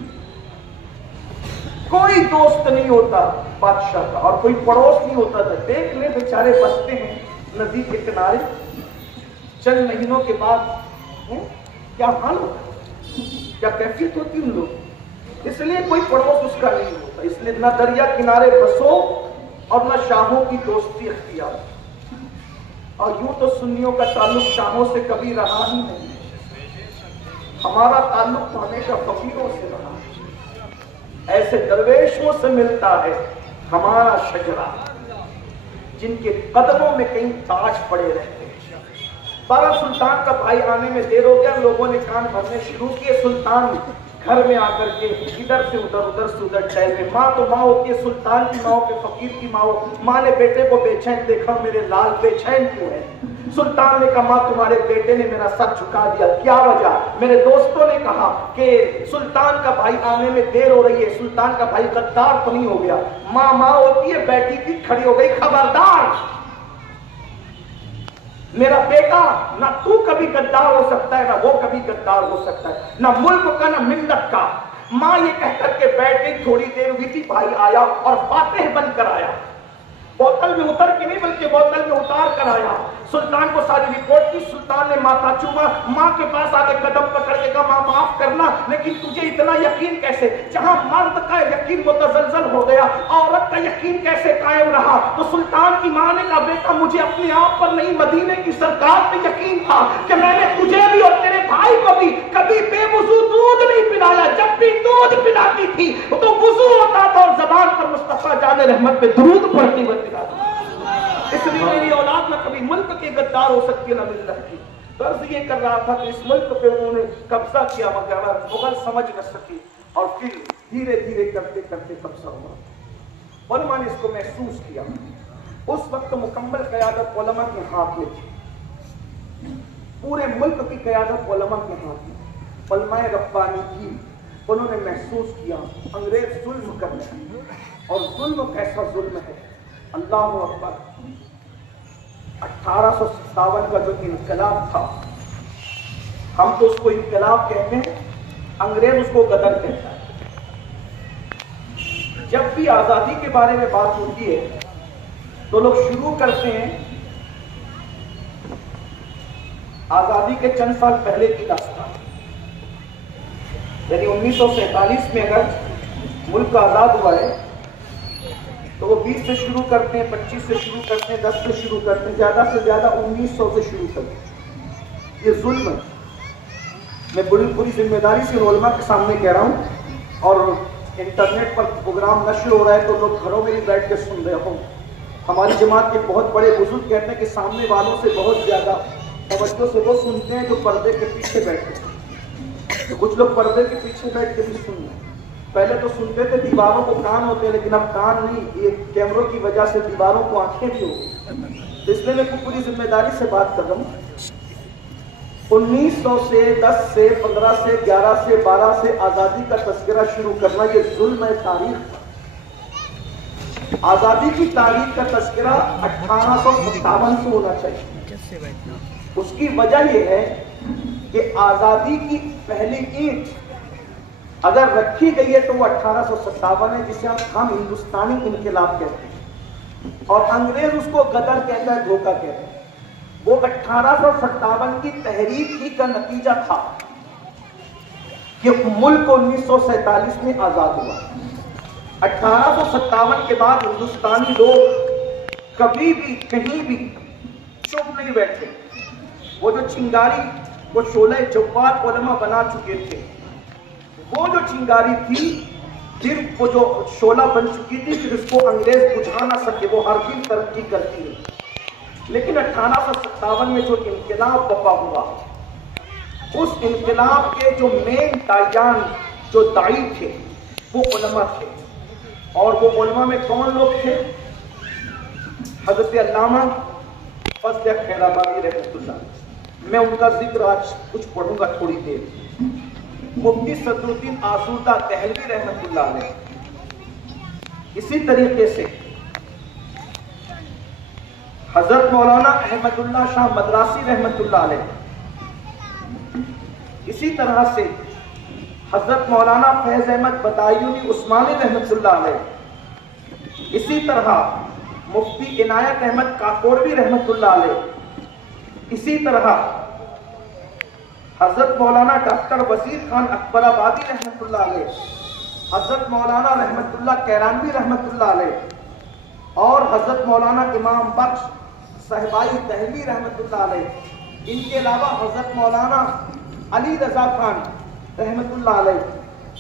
کوئی دوست نہیں ہوتا بادشاہ کا اور کوئی پڑوس نہیں ہوتا تھا۔ دیکھ لیں بیچارے بستے ہیں ندی کے کنارے، چند مہینوں کے بعد کیا حال ہوتا، کیا کیفیت ہوتی ان لوگ، اس لیے کوئی پڑوس اس کا نہیں ہوتا، اس لیے نہ دریا کنارے بسو اور نہ شاہوں کی دوستی اختیار۔ اور یوں تو سنیوں کا تعلق شاہوں سے کبھی رہا ہی نہیں، ہمارا تعلق تو ہمیشہ فقیروں سے رہا، ایسے درویشوں سے ملتا ہے ہمارا شجرہ جن کے قدموں میں کہیں تاج پڑے رہتے ہیں۔ بارہ سلطان کا بھائی آنے میں دیر ہو گیا، لوگوں نے کان بھرنے شروع کیے، سلطان گھر میں آ کر کے ادھر سے ادھر، ادھر سے ادھر ٹہل میں۔ ماں تو ماں ہوتی ہے، سلطان کی ماں ہو کے فقیر کی ماں ہو، ماں نے بیٹے کو بے چین دیکھا، میرے لال بے چین کیوں ہے؟ سلطان نے کہا ماں تمہارے بیٹے نے میرا سر جھکا دیا، کیا وجہ؟ میرے دوستوں نے کہا کہ سلطان کا بھائی آنے میں دیر ہو رہی ہے، سلطان کا بھائی غدار تو نہیں ہو گیا؟ ماں ماں ہوتی ہے، بیٹی تھی کھڑی ہو گئی، خبردار میرا بیٹا نہ تو کبھی غدار ہو سکتا ہے، نہ وہ کبھی غدار ہو سکتا ہے، نہ ملک کا نہ ملت کا۔ ماں یہ کہہ کر کے بیٹھ گئی، تھوڑی دیر ہوئی تھی، بھائی آیا اور فاتح بن کر آیا، بوتل میں اتر کے نہیں بلکہ بوتل میں اتار کر آیا۔ سلطان کو ساری رپورٹ کی، سلطان نے ماتھا چوما، ماں کے پاس آ کے قدم پکڑ کے کہا ماں معاف کرنا، لیکن تجھے اتنا یقین کیسے؟ جہاں مرد کا یقین متزلزل ہو گیا، عورت کا یقین کیسے قائم رہا؟ تو سلطان کی ماں نے کہا بیٹا مجھے اپنے آپ پر نہیں، مدینے کی سرکار پہ یقین تھا کہ میں نے تجھے بھی اور تیرے بھائی کو بھی کبھی بے وضو دودھ نہیں پلایا، جب بھی دودھ پلاتی تھی تو وضو ہوتا تھا اور مصطفیٰ جان رحمت پہ درود پڑھتے ہوئے ملا. اس لیے میری اولاد نہ کبھی ملک کے غدار ہو سکتی نہ ملت کی. غرض یہ کر رہا تھا کہ اس ملک پہ انہوں نے قبضہ کیا مگر مغل سمجھ نہ سکے اور پھر دھیرے دھیرے کرتے کرتے قبضہ ہوا. علماء نے اس کو محسوس کیا. اس وقت مکمل قیادت علماء کے ہاتھ میں تھی. پورے ملک کی قیادت علماء کے ہاتھ میں. علماء ربانی کی انہوں نے محسوس کیا انگریز ظلم کر رہے ہیں اور ظلم کیسا ظلم ہے. اللہ اکبر. 1857 کا جو انقلاب تھا ہم تو اس کو انقلاب کہتے ہیں, انگریز اس کو غدر کہتا ہے. جب بھی آزادی کے بارے میں بات ہوتی ہے تو لوگ شروع کرتے ہیں آزادی کے چند سال پہلے کی داستان, یعنی 1947 میں اگر ملک آزاد ہوا ہے تو وہ 20 سے شروع کرتے ہیں, 25 سے شروع کرتے ہیں, 10 سے شروع کرتے ہیں, زیادہ سے زیادہ 1900 سے شروع کرتے ہیں. یہ ظلم ہے. میں پوری ذمہ داری سے علماء کے سامنے کہہ رہا ہوں اور انٹرنیٹ پر پروگرام نشر ہو رہا ہے تو لوگ گھروں میں بھی بیٹھ کے سن رہے ہوں. ہماری جماعت کے بہت بڑے بزرگ کہتے ہیں کہ سامنے والوں سے بہت زیادہ توجہ سے وہ سنتے ہیں جو پردے کے پیچھے بیٹھتے ہیں. تو کچھ لوگ پردے کے پیچھے بیٹھ کے بھی سن رہے ہیں. پہلے تو سنتے تھے دیواروں کو کان ہوتے ہیں, لیکن اب کان نہیں, یہ کیمروں کی وجہ سے دیواروں کو آنکھیں بھی ہو گئی. اس لیے میں پوری ذمہ داری سے بات کر رہا ہوں. 1900 سے 10 سے 15 سے 11 سے 12 سے آزادی کا تذکرہ شروع کرنا یہ ظلم ہے تاریخ. آزادی کی تاریخ کا تذکرہ 1857 سے ہونا چاہیے. اس کی وجہ یہ ہے کہ آزادی کی پہلی اینٹ اگر رکھی گئی ہے تو وہ 1857 ہے, جسے ہم ہندوستانی انقلاب کہتے ہیں اور انگریز اس کو غدر کہتا ہے, دھوکہ کہتا ہے. وہ 1857 کی تحریک ہی کا نتیجہ تھا کہ ملک 1947 میں آزاد ہوا. 1857 کے بعد ہندوستانی لوگ کبھی بھی کہیں بھی چپ نہیں بیٹھے. وہ جو چنگاری وہ شعلہ جواد علماء بنا چکے تھے, وہ جو چنگاری تھی پھر وہ جو شعلہ بن چکی تھی پھر اس کو انگریز بجھا نہ سکے. وہ ہر دن ترقی کرتی ہے. لیکن 1857 میں جو انقلاب برپا ہوا اس انقلاب کے جو مین داعیان جو داعی تھے وہ علماء تھے. اور وہ علماء میں کون لوگ تھے؟ حضرت علامہ فضل خیر آبادی رحمۃ اللہ. میں ان کا ذکر آج کچھ پڑھوں گا تھوڑی دیر. مفتی صدر الدین آسودہ دہلوی رحمۃ اللہ علیہ. اسی طریقے سے حضرت مولانا احمد اللہ شاہ مدراسی رحمۃ اللہ علیہ. اسی طرح سے حضرت مولانا فیض احمد بدایونی عثمانی رحمۃ اللہ علیہ. اسی طرح مفتی عنایت احمد کاکوروی رحمۃ اللہ علیہ. اسی طرح حضرت مولانا ڈاکٹر وزیر خان اکبر آبادی رحمۃ اللہ علیہ, حضرت مولانا رحمۃ اللہ کیرانوی رحمۃ اللہ علیہ اور حضرت مولانا امام بخش صاحبائی دہلوی رحمۃ اللہ علیہ. ان کے علاوہ حضرت مولانا علی رضا خان رحمۃ اللہ علیہ.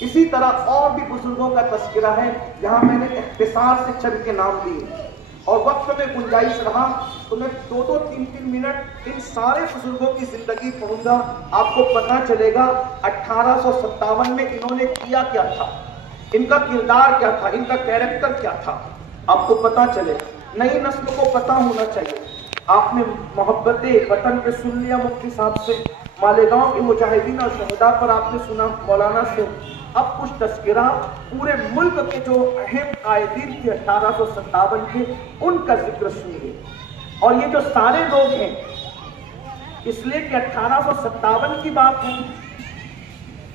اسی طرح اور بھی بزرگوں کا تذکرہ ہے. یہاں میں نے اختصار سے چند کے نام دیے اور وقت میں گنجائش رہا تو میں 2-3 منٹ ان سارے بزرگوں کی زندگی پڑھوں گا. آپ کو پتہ چلے گا 1857 میں انہوں نے کیا کیا تھا, ان کا کردار کیا تھا, ان کا کیریکٹر کیا تھا. آپ کو پتہ چلے. نئی نسل کو پتہ ہونا چاہیے. آپ نے محبت وطن پہ سن لیا مفتی صاحب سے, مالیگاؤں کے مجاہدین اور شہداء پر آپ نے سنا مولانا سے. اب کچھ تذکرہ پورے ملک کے جو اہم قائدین تھے 1857 کے, ان کا ذکر سنیے. اور یہ جو سارے لوگ ہیں اس لیے کہ 1857 کی بات ہے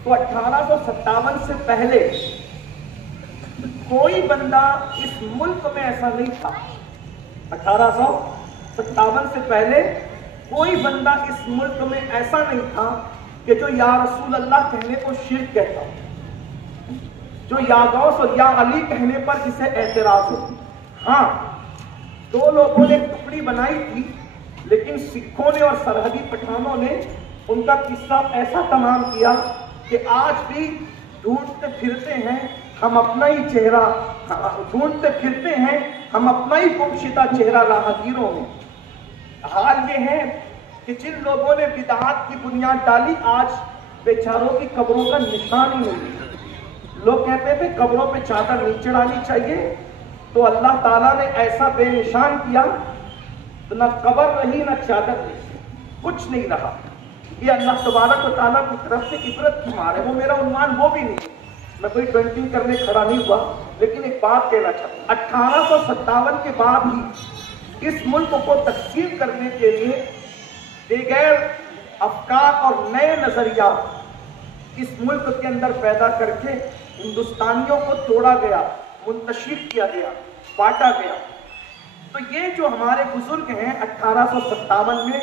تو 1857 سے پہلے کوئی بندہ اس ملک میں ایسا نہیں تھا. 1857 سے پہلے کوئی بندہ اس ملک میں ایسا نہیں تھا کہ جو یا رسول اللہ کہنے کو شرک کہتا ہو, جو یا غوث اور یا علی کہنے پر اسے اعتراض ہو. ہاں, 2 لوگوں نے ٹکڑی بنائی تھی لیکن سکھوں نے اور سرحدی پٹھانوں نے ان کا قصہ ایسا تمام کیا کہ آج بھی ڈھونڈتے پھرتے ہیں ہم اپنا ہی چہرہ ڈھونڈتے پھرتے ہیں، ہم اپنا ہی گمشدہ چہرہ راہگیروں میں۔ حال یہ ہے کہ جن لوگوں نے بدعات کی بنیاد ڈالی، آج بیچاروں کی قبروں کا نشان ہی نہیں۔ لوگ کہتے تھے قبروں پہ چادر نہیں چڑھانی چاہیے، تو اللہ تعالیٰ نے ایسا بے نشان کیا، تو نہ قبر رہی نہ چادر رہی، کچھ نہیں رہا۔ یہ اللہ تبارک و تعالیٰ کی طرف سے عبرت کی مار ہے۔ وہ میرا عنوان وہ بھی نہیں، میں کوئی ٹوینٹی کرنے کھڑا نہیں ہوا، لیکن ایک بات کہنا چاہتا ہوں۔ 1857 کے بعد ہی اس ملک کو تقسیم کرنے کے لیے دیگر افکار اور نئے نظریات اس ملک کے اندر پیدا کر کے ہندوستانیوں کو توڑا گیا، منتشر کیا گیا، بانٹا گیا۔ تو یہ جو ہمارے بزرگ ہیں 1857 میں،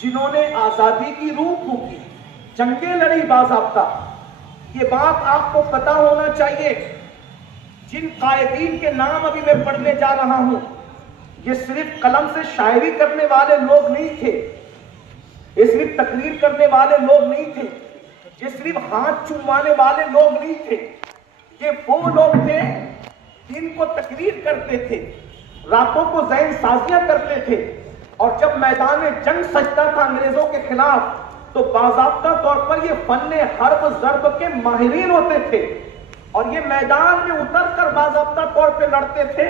جنہوں نے آزادی کی روح پھونکی، جنگیں لڑی باضابطہ، یہ بات آپ کو پتا ہونا چاہیے۔ جن قائدین کے نام ابھی میں پڑھنے جا رہا ہوں، یہ صرف قلم سے شاعری کرنے والے لوگ نہیں تھے، یہ صرف تقریر کرنے والے لوگ نہیں تھے، یہ صرف ہاتھ چومانے والے لوگ نہیں تھے، یہ وہ لوگ تھے جن کو تقریر کرتے تھے، راتوں کو ذہن سازیاں کرتے تھے، اور جب میدان جنگ سجتا تھا انگریزوں کے خلاف، تو باضابطہ طور پر یہ فن حرب ضرب کے ماہرین ہوتے تھے، اور یہ میدان میں اتر کر باضابطہ طور پہ لڑتے تھے،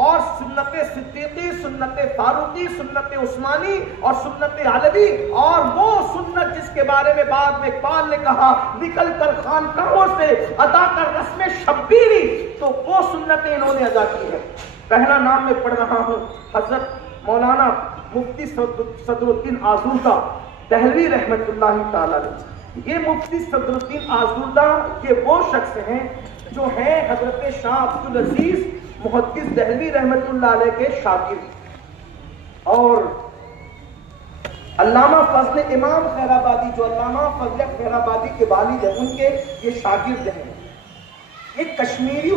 اور سنت صدیقی، سنت فاروقی، سنت عثمانی اور سنت علوی، اور وہ سنت جس کے بارے میں بعد میں اقبال نے کہا نکل کر خانقاہوں سے ادا کر رسم شبیری، تو وہ سنتیں انہوں نے ادا کی ہے۔ پہلا نام میں پڑھ رہا ہوں حضرت مولانا مفتی صدر الدین آزردہ دہلوی رحمت اللہ تعالیٰ علیہ۔ یہ مفتی صدر الدین آزردہ یہ وہ شخص ہیں جو ہیں حضرت شاہ عبدالعزیز محدث دہلوی رحمت اللہ علیہ کے شاگرد، اور علامہ فضل امام خیر آبادی جو علامہ فضل خیر آبادی کے والد ہیں، ان کے یہ شاگرد ہیں۔ یہ کشمیری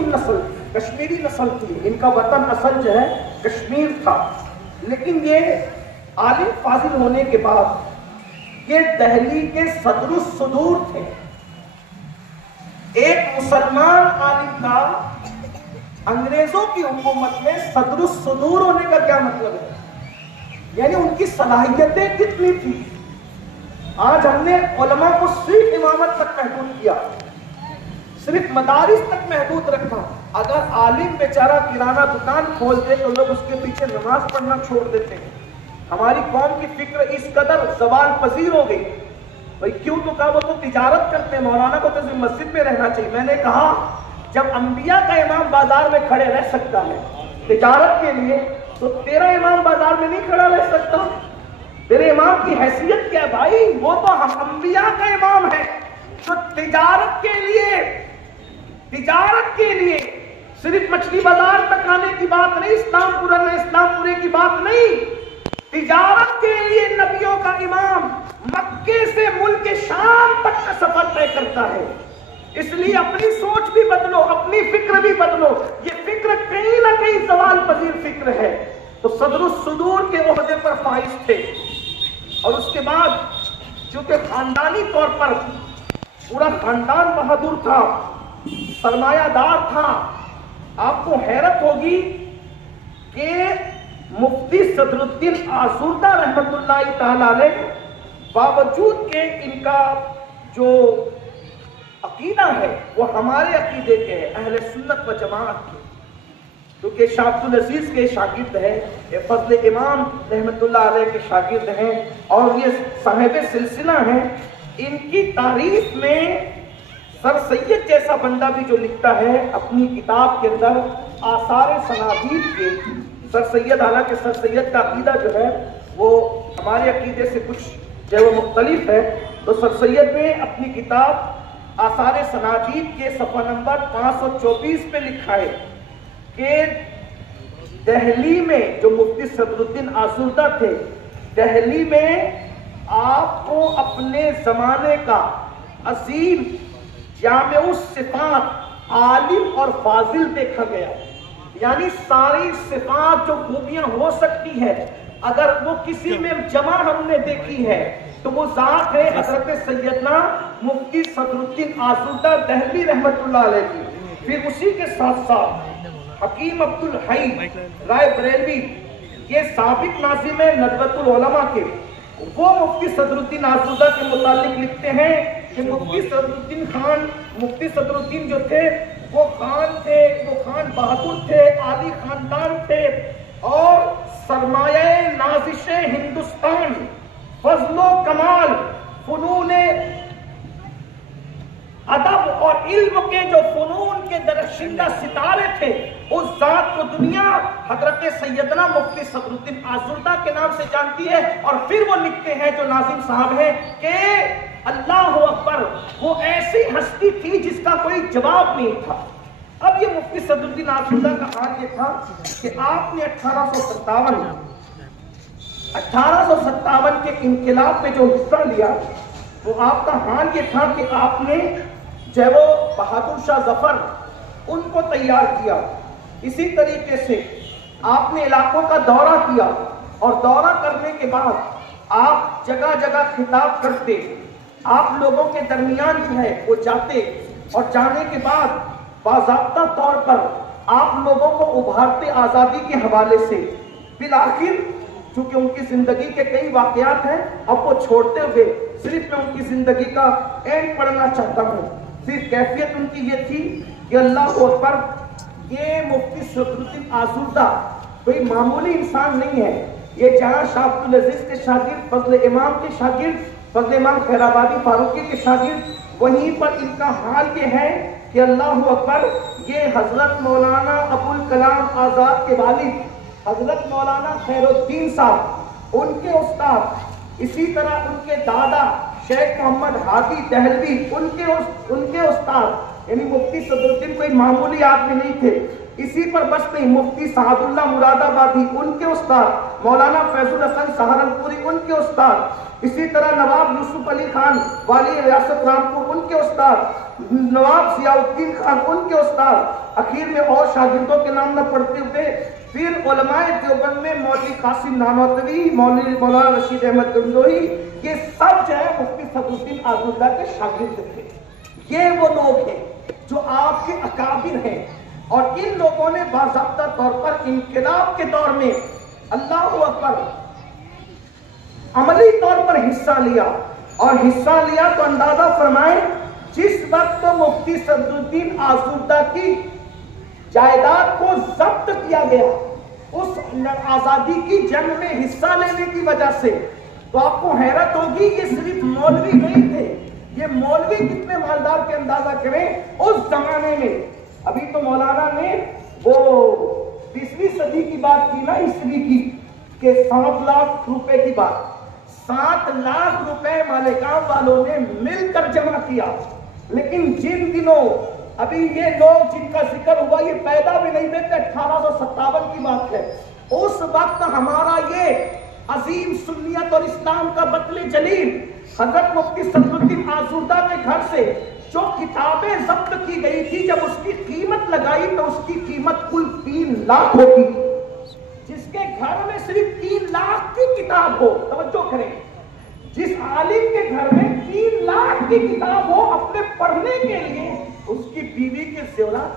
نسل تھی، ان کا وطن اصل جو ہے کشمیر تھا، لیکن یہ عالم فاضل ہونے کے بعد یہ دہلی کے صدر الصدور تھے۔ ایک مسلمان عالم کا انگریزوں کی حکومت میں صدر الصدور ہونے کا کیا مطلب ہے؟ یعنی ان کی صلاحیتیں کتنی تھی۔ آج ہم نے علماء کو صرف امامت تک محدود کیا، صرف مدارس تک محدود رکھا۔ اگر عالم بیچارہ کرانہ دکان کھول دے تو لوگ اس کے پیچھے نماز پڑھنا چھوڑ دیتے ہیں۔ ہماری قوم کی فکر اس قدر زوال پذیر ہو گئی۔ بھائی کیوں؟ تو کہا وہ تو تجارت کرتے ہیں، مولانا کو تو مسجد میں رہنا چاہیے۔ میں نے کہا جب انبیاء کا امام بازار میں کھڑے رہ سکتا ہے تجارت کے لیے، تو تیرا امام بازار میں نہیں کھڑا رہ سکتا؟ تیرے امام کی حیثیت کیا بھائی؟ وہ تو ہم انبیاء کا امام ہے، تو تجارت کے لیے صرف مچھلی بازار تک آنے کی بات نہیں، اسلام پورے کی بات نہیں، تجارت کے لیے نبیوں کا امام مکے سے ملک شام تک کا سفر طے کرتا ہے۔ اس لیے اپنی سوچ بھی بدلو، اپنی فکر بھی بدلو، یہ فکر کہیں نہ کہیں زوال پذیر فکر ہے۔ تو صدر الصدور کے عہدے پر فائز تھے، اور اس کے بعد چونکہ خاندانی طور پر پورا خاندان بہادر تھا، سرمایہ دار تھا، آپ کو حیرت ہوگی کہ مفتی صدر الدین آزردہ رحمت اللہ تعالی علیہ باوجود کہ ان کا جو عقیدہ ہے وہ ہمارے عقیدے کے ہے، اہل سنت و جماعت کے، کیونکہ شاہ عبدالعزیز کے شاگرد ہیں، فضل امام رحمت اللہ علیہ کے شاگرد ہیں، اور یہ صاحب سلسلہ ہیں۔ ان کی تعریف میں سر سید جیسا بندہ بھی جو لکھتا ہے اپنی کتاب کے اندر آثار صنادید کے، سر سید، حالانکہ سر سید کا عقیدہ جو ہے وہ ہمارے عقیدے سے کچھ جو ہے وہ مختلف ہے، تو سر سید نے اپنی کتاب آثار صنادید کے صفحہ نمبر 524 پہ لکھا ہے کہ دہلی میں جو مفتی صدر الدین آزردہ تھے، دہلی میں آپ کو اپنے زمانے کا عظیم جامع الصفات عالم اور فاضل دیکھا گیا، یعنی ساری صفات جو خوبیاں ہو سکتی ہے اگر وہ کسی میں جمع ہم نے دیکھی ہے تو وہ ذات ہے حضرت سیدنا مفتی صدر الدین آزردہ دہلوی رحمت اللہ علیہ کی۔ پھر اسی کے ساتھ ساتھ حکیم عبدالحی رائے بریلوی، یہ سابق ناظم ندوۃ العلماء کے، وہ مفتی صدر الدین آزودہ کے متعلق لکھتے ہیں کہ مفتی صدر الدین خان، مفتی صدر الدین جو تھے وہ خان تھے، وہ خان بہادر تھے، عالی خاندان تھے، اور سرمایہ نازش ہندوستان، فضل و کمال، فنون ادب اور علم کے جو فنون کے درخشندہ ستارے تھے، اس ذات کو دنیا حضرت سیدنا مفتی صدر الدین آزردہ کے نام سے جانتی ہے۔ اور پھر وہ لکھتے ہیں جو ناظم صاحب ہیں کہ اللہ اکبر، وہ ایسی ہستی تھی جس کا کوئی جواب نہیں تھا۔ اب یہ مفتی صدر الدین آزردہ کا حال یہ تھا کہ آپ نے 1857 کے انقلاب میں جو حصہ لیا، وہ آپ کا حال یہ تھا کہ آپ نے جو ہے وہ بہادر شاہ ظفر ان کو تیار کیا۔ اسی طریقے سے آپ نے علاقوں کا دورہ کیا، اور دورہ کرنے کے بعد آپ جگہ جگہ خطاب کرتے، آپ لوگوں کے درمیان جو ہے وہ جاتے، اور جانے کے بعد باضابطہ طور پر آپ لوگوں کو ابھارتے آزادی کے حوالے سے۔ بالآخر چونکہ ان کی زندگی کے کئی واقعات ہیں، اب وہ چھوڑتے ہوئے صرف میں ان کی زندگی کا اینڈ پڑھنا چاہتا ہوں۔ پھر کیفیت ان کی یہ تھی کہ اللہ اکبر، یہ مفتی صدر الدین آزردہ کوئی معمولی انسان نہیں ہے۔ یہ جہاں شاہ عبدالعزیز کے شاگرد، فضل امام کے شاگرد، فضل امام خیر آبادی فاروقی کے شاگرد، وہیں پر ان کا حال یہ ہے کہ اللہ اکبر، یہ حضرت مولانا ابوالکلام آزاد کے والد حضرت مولانا خیر الدین صاحب، ان کے استاد، اسی طرح ان کے دادا شیخ محمد ہادی دہلوی، ان کے استاد، یعنی مفتی صدر الدین کوئی معمولی آدمی نہیں تھے۔ اسی پر بس نہیں، مفتی سعد اللہ مراد آبادی ان کے استاد، مولانا فیض الحسن سہارنپوری ان کے استاد، اسی طرح نواب یوسف علی خان والی ریاست رامپور ان کے استاد، نواب ضیاء الدین خان ان کے استاد، اخیر میں اور شاگردوں کے نام نہ پڑھتے ہوئے پھر علماء دیوبند میں مولوی قاسم نانوتوی، مولوی مولانا رشید احمد گنگوہی، یہ سب جو ہے مفتی صدر الدین آزردہ کے شاگرد تھے۔ یہ وہ لوگ ہیں جو آپ کے اکابر ہیں، اور ان لوگوں نے باضابطہ طور پر انقلاب کے دور میں اللہ اکبر عملی طور پر حصہ لیا، اور حصہ لیا تو اندازہ فرمائیں، جس وقت مفتی صدر الدین آزردہ کی جائیداد کو ضبط کیا گیا اس آزادی کی جنگ میں حصہ لینے کی وجہ سے، تو آپ کو حیرت ہوگی یہ صرف مولوی نہیں تھے، یہ مولوی کتنے مالدار کے اندازہ کریں اس زمانے میں۔ ابھی تو مولانا نے وہ 20ویں صدی کی بات کی نا، عیسوی کی، کہ 7 لاکھ روپے کی بات، 7 لاکھ روپے مالیگاؤں والوں نے مل کر جمع کیا۔ لیکن جن دنوں ابھی یہ لوگ جن کا ذکر ہوا یہ پیدا بھی نہیں دیتے، 1857 کی بات ہے، اس وقت ہمارا یہ عظیم سنیت اور اسلام کا بطل جلیل حضرت مفتی صدر الدین آزردہ کے گھر سے جو کتابیں ضبط کی گئی تھی، جب اس کی قیمت لگائی تو اس کی قیمت کل 3 لاکھ ہوتی تھی۔ جس کے گھر میں صرف 3 لاکھ کی کتاب ہو، توجہ کریں، جس عالم کے گھر میں 3 لاکھ کی کتاب ہو اپنے پڑھنے کے لیے، اس کی بیوی کے زیورات،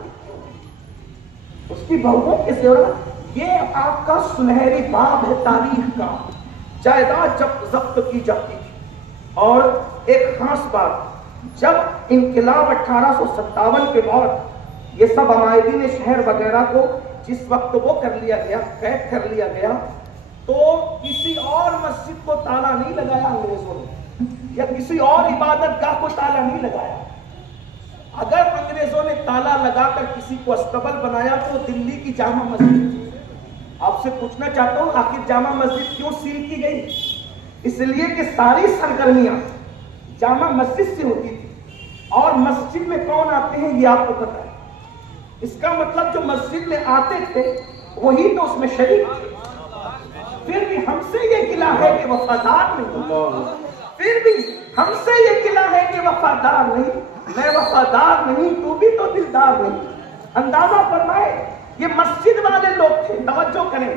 اس کی بہووں کے زیورات، یہ آپ کا سنہری باب ہے تاریخ کا۔ جائیداد جب ضبط کی جاتی تھی، اور ایک خاص بات، جب انقلاب 1857 کے بعد یہ سب عمائدین شہر وغیرہ کو جس وقت وہ کر لیا گیا، قید کر لیا گیا، تو کسی اور مسجد کو تالا نہیں لگایا انگریزوں نے، یا کسی اور عبادت گاہ کو تالا نہیں لگایا۔ اگر انگریزوں نے تالا لگا کر کسی کو استبل بنایا تو دلی کی جامع مسجد۔ آپ سے پوچھنا چاہتا ہوں، آخر جامع مسجد کیوں سیل کی گئی؟ اس لیے کہ ساری سرگرمیاں جامع مسجد سے ہوتی تھی، اور مسجد میں کون آتے ہیں یہ آپ کو پتا ہے۔ اس کا مطلب جو مسجد میں آتے تھے وہی تو اس میں شریک تھے۔ پھر بھی ہم سے یہ گلہ ہے کہ وفادار نہیں، پھر بھی ہم سے یہ گلہ ہے کہ وفادار نہیں، میں وفادار نہیں، تو بھی تو دلدار نہیں۔ اندازہ فرمائے، یہ مسجد والے لوگ تھے، توجہ کریں،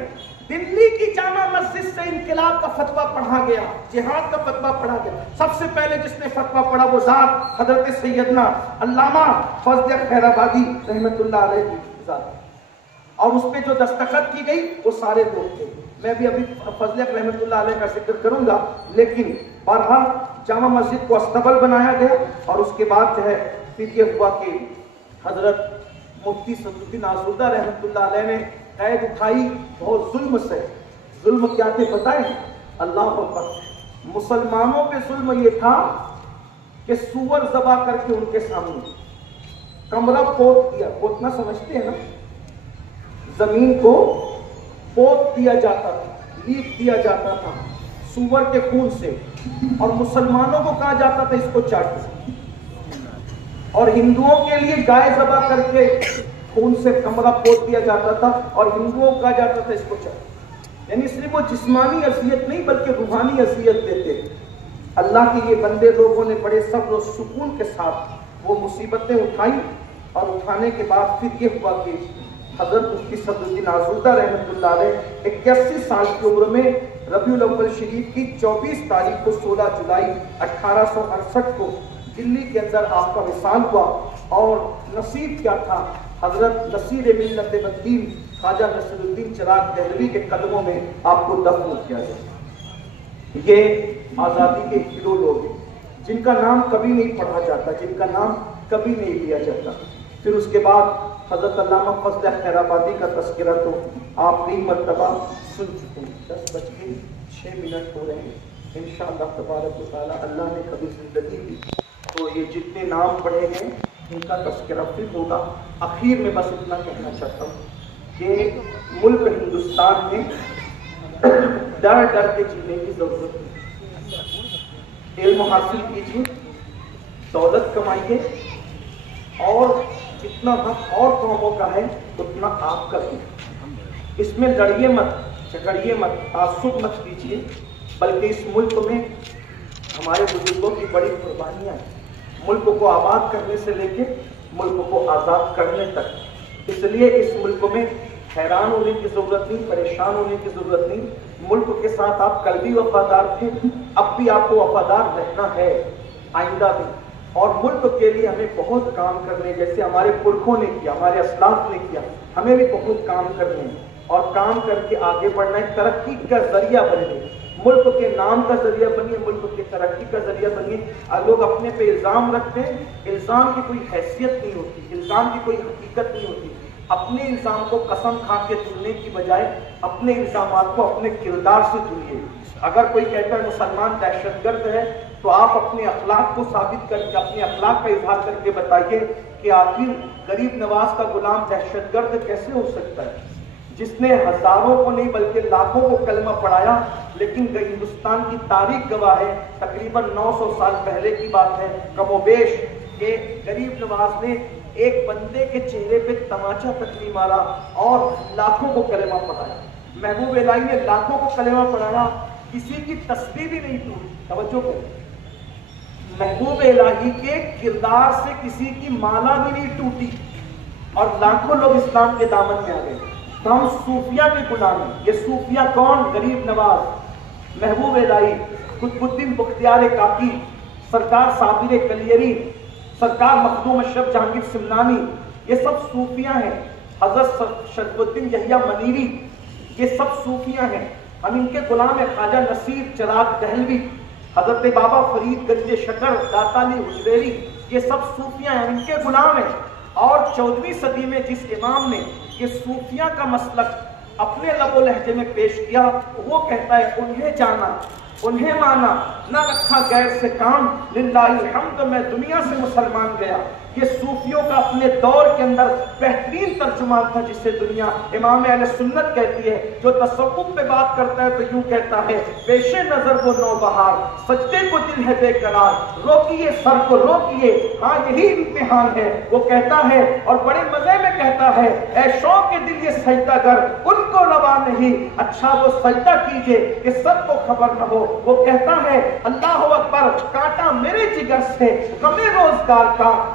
دلی کی جامع مسجد سے انقلاب کا فتویٰ پڑھا گیا، جہاد کا فتویٰ پڑھا گیا۔ سب سے پہلے جس نے فتویٰ پڑھا وہ ذات حضرت سیدنا علامہ فضل خیر آبادی رحمت اللہ علیہ کی ذات، اور اس پہ جو دستخط کی گئی وہ سارے لوگ تھے۔ میں بھی ابھی فضل رحمت اللہ علیہ کا ذکر کروں گا، لیکن بہرحال جامع مسجد کو استقبال بنایا گیا، اور اس کے بعد جو ہے پھر یہ ہوا کہ حضرت مفتی صدر الدین آزردہ رحمت اللہ علیہ نے قید اٹھائی بہت ظلم سے۔ ظلم کیا تھے بتائیں؟ اللہ اکبر، مسلمانوں پہ ظلم یہ تھا کہ سور ذبح کر کے ان کے سامنے کمرہ پوت دیا، پوتنا سمجھتے ہیں نا، زمین کو پوت دیا جاتا تھا، لیپ دیا جاتا تھا سور کے خون سے، اور مسلمانوں کو کہا جاتا تھا اس کو چاٹو، اور ہندوؤں کے لیے گائے ذبح کر کے خون سے کمرہ پوت دیا جاتا تھا، اور ہندوؤں کو کہا جاتا تھا اس کو چاٹو۔ یعنی صرف وہ جسمانی اذیت نہیں بلکہ روحانی اذیت دیتے۔ اللہ کے یہ بندے لوگوں نے بڑے صبر و سکون کے ساتھ وہ مصیبتیں اٹھائیں، اور اٹھانے کے بعد پھر یہ ہوا کہ حضرت مفتی صدر الدین آزردہ رحمت اللہ علیہ 81 سال کی عمر میں ربیع الاول شریف کی 24 تاریخ کو 16 جولائی 1868 کو دلی کے اندر آپ کا وصال ہوا، اور نصیب کیا تھا؟ حضرت نصیر ملت بدین خواجہ نصیر الدین چراغ دہلوی کے قدموں میں آپ کو دفن کیا گیا۔ یہ آزادی کے ہیرو لوگ ہیں جن کا نام کبھی نہیں پڑھا جاتا، جن کا نام کبھی نہیں لیا جاتا۔ پھر اس کے بعد حضرت علامہ فضل خیر آبادی کا تذکرہ تو آپ کئی مرتبہ سن چکے ہیں۔ 10:06 ہو رہے ہیں، انشاءاللہ تبارک و تعالی اللہ نے کبھی زندگی دی تو یہ جتنے نام پڑھے ہیں ان کا تذکرہ پھر ہوگا۔ اخیر میں بس اتنا کہنا چاہتا ہوں کہ ملک ہندوستان میں ڈر ڈر کے جینے کی ضرورت ہے۔ علم حاصل کیجیے، دولت کمائیے، اور جتنا حق اور قوموں کا ہے اتنا آپ کا بھی۔ اس میں لڑیے مت، جھگڑیے مت، تعصب مت کیجیے، بلکہ اس ملک میں ہمارے بزرگوں کی بڑی قربانیاں ہیں، ملک کو آباد کرنے سے لے کے ملک کو آزاد کرنے تک۔ اس لیے اس ملک میں حیران ہونے کی ضرورت نہیں، پریشان ہونے کی ضرورت نہیں۔ ملک کے ساتھ آپ کل بھی وفادار تھے، اب بھی آپ کو وفادار رہنا ہے، آئندہ بھی۔ اور ملک کے لیے ہمیں بہت کام کرنے، جیسے ہمارے پرکھوں نے کیا، ہمارے اسلاف نے کیا، ہمیں بھی بہت کام کرنے ہیں، اور کام کر کے آگے بڑھنا ہے، ترقی کا ذریعہ بننے، ملک کے نام کا ذریعہ بنیے، ملک کی ترقی کا ذریعہ بنیے۔ لوگ اپنے پہ الزام رکھتے ہیں، الزام کی کوئی حیثیت نہیں ہوتی، الزام کی کوئی حقیقت نہیں ہوتی۔ اپنے الزام کو قسم کھا کے دھلنے کی بجائے اپنے الزامات کو اپنے کردار سے دھلیے۔ اگر کوئی کہتا ہے مسلمان دہشت گرد ہے تو آپ اپنے اخلاق کو ثابت کر کے، اپنے اخلاق کا اظہار کر کے بتائیے کہ آخر غریب نواز کا غلام دہشت گرد کیسے ہو سکتا ہے، جس نے ہزاروں کو نہیں بلکہ لاکھوں کو کلمہ پڑھایا۔ لیکن ہندوستان کی تاریخ گواہ ہے، تقریباً 900 سال پہلے کی بات ہے کم و بیش، کہ غریب نواز نے ایک بندے کے چہرے پہ تماچا تک نہیں مارا اور لاکھوں کو کلمہ پڑھایا۔ محبوب الہی نے لاکھوں کو کلمہ پڑھایا، کسی کی تسبیح بھی نہیں ٹوٹی۔ توجہ کریں، محبوب الہی کے کردار سے کسی کی مالا بھی نہیں ٹوٹی، اور لاکھوں لوگ اسلام کے دامن میں آ گئے۔ تو ہم صوفیہ کے غلام ہیں۔ یہ صوفیہ کون؟ غریب نواز، محبوب الہی، قطب الدین بختیار کاکی، سرکار صابر کلیری، سرکار مخدوم اشرف جہانگیر سمنانی، یہ سب صوفیہ ہیں۔ حضرت شرف الدین یحییٰ منیری، یہ سب صوفیہ ہیں، ہم ان کے غلام ہیں۔ خواجہ نصیر چراغ دہلوی، حضرت بابا فرید گنج شکر، داتا علی حجویری، یہ سب صوفیہ ہیں، ہم ان کے غلام ہیں۔ اور 14ویں صدی میں جس امام نے یہ صوفیہ کا مسلک اپنے لب و لہجے میں پیش کیا، وہ کہتا ہے انہیں جانا، انہیں مانا، نہ رکھا غیر سے کام، للہ الحمد میں دنیا سے مسلمان گیا۔ یہ صوفیوں کا اپنے دور کے اندر بہترین ترجمان تھا، جس سے دنیا امام اہل سنت کہتی ہے، جو تصوف پہ بات کرتا ہے تو یوں کہتا ہے، پیش نظر وہ نوبہار، سجدے کو دل ہے بے قرار، روکیے سر کو روکیے، ہاں یہی امتحان ہے۔ وہ کہتا ہے اور بڑے مزے میں کہتا ہے، اے شوق کے دل یہ سجدہ گر ان کو روا نہیں، اچھا وہ سجدہ کیجئے کہ سب کو خبر نہ ہو۔ وہ کہتا ہے اللہ اکبر، کانٹا میرے جگر سے غم روزگار کا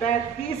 35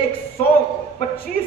125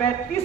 35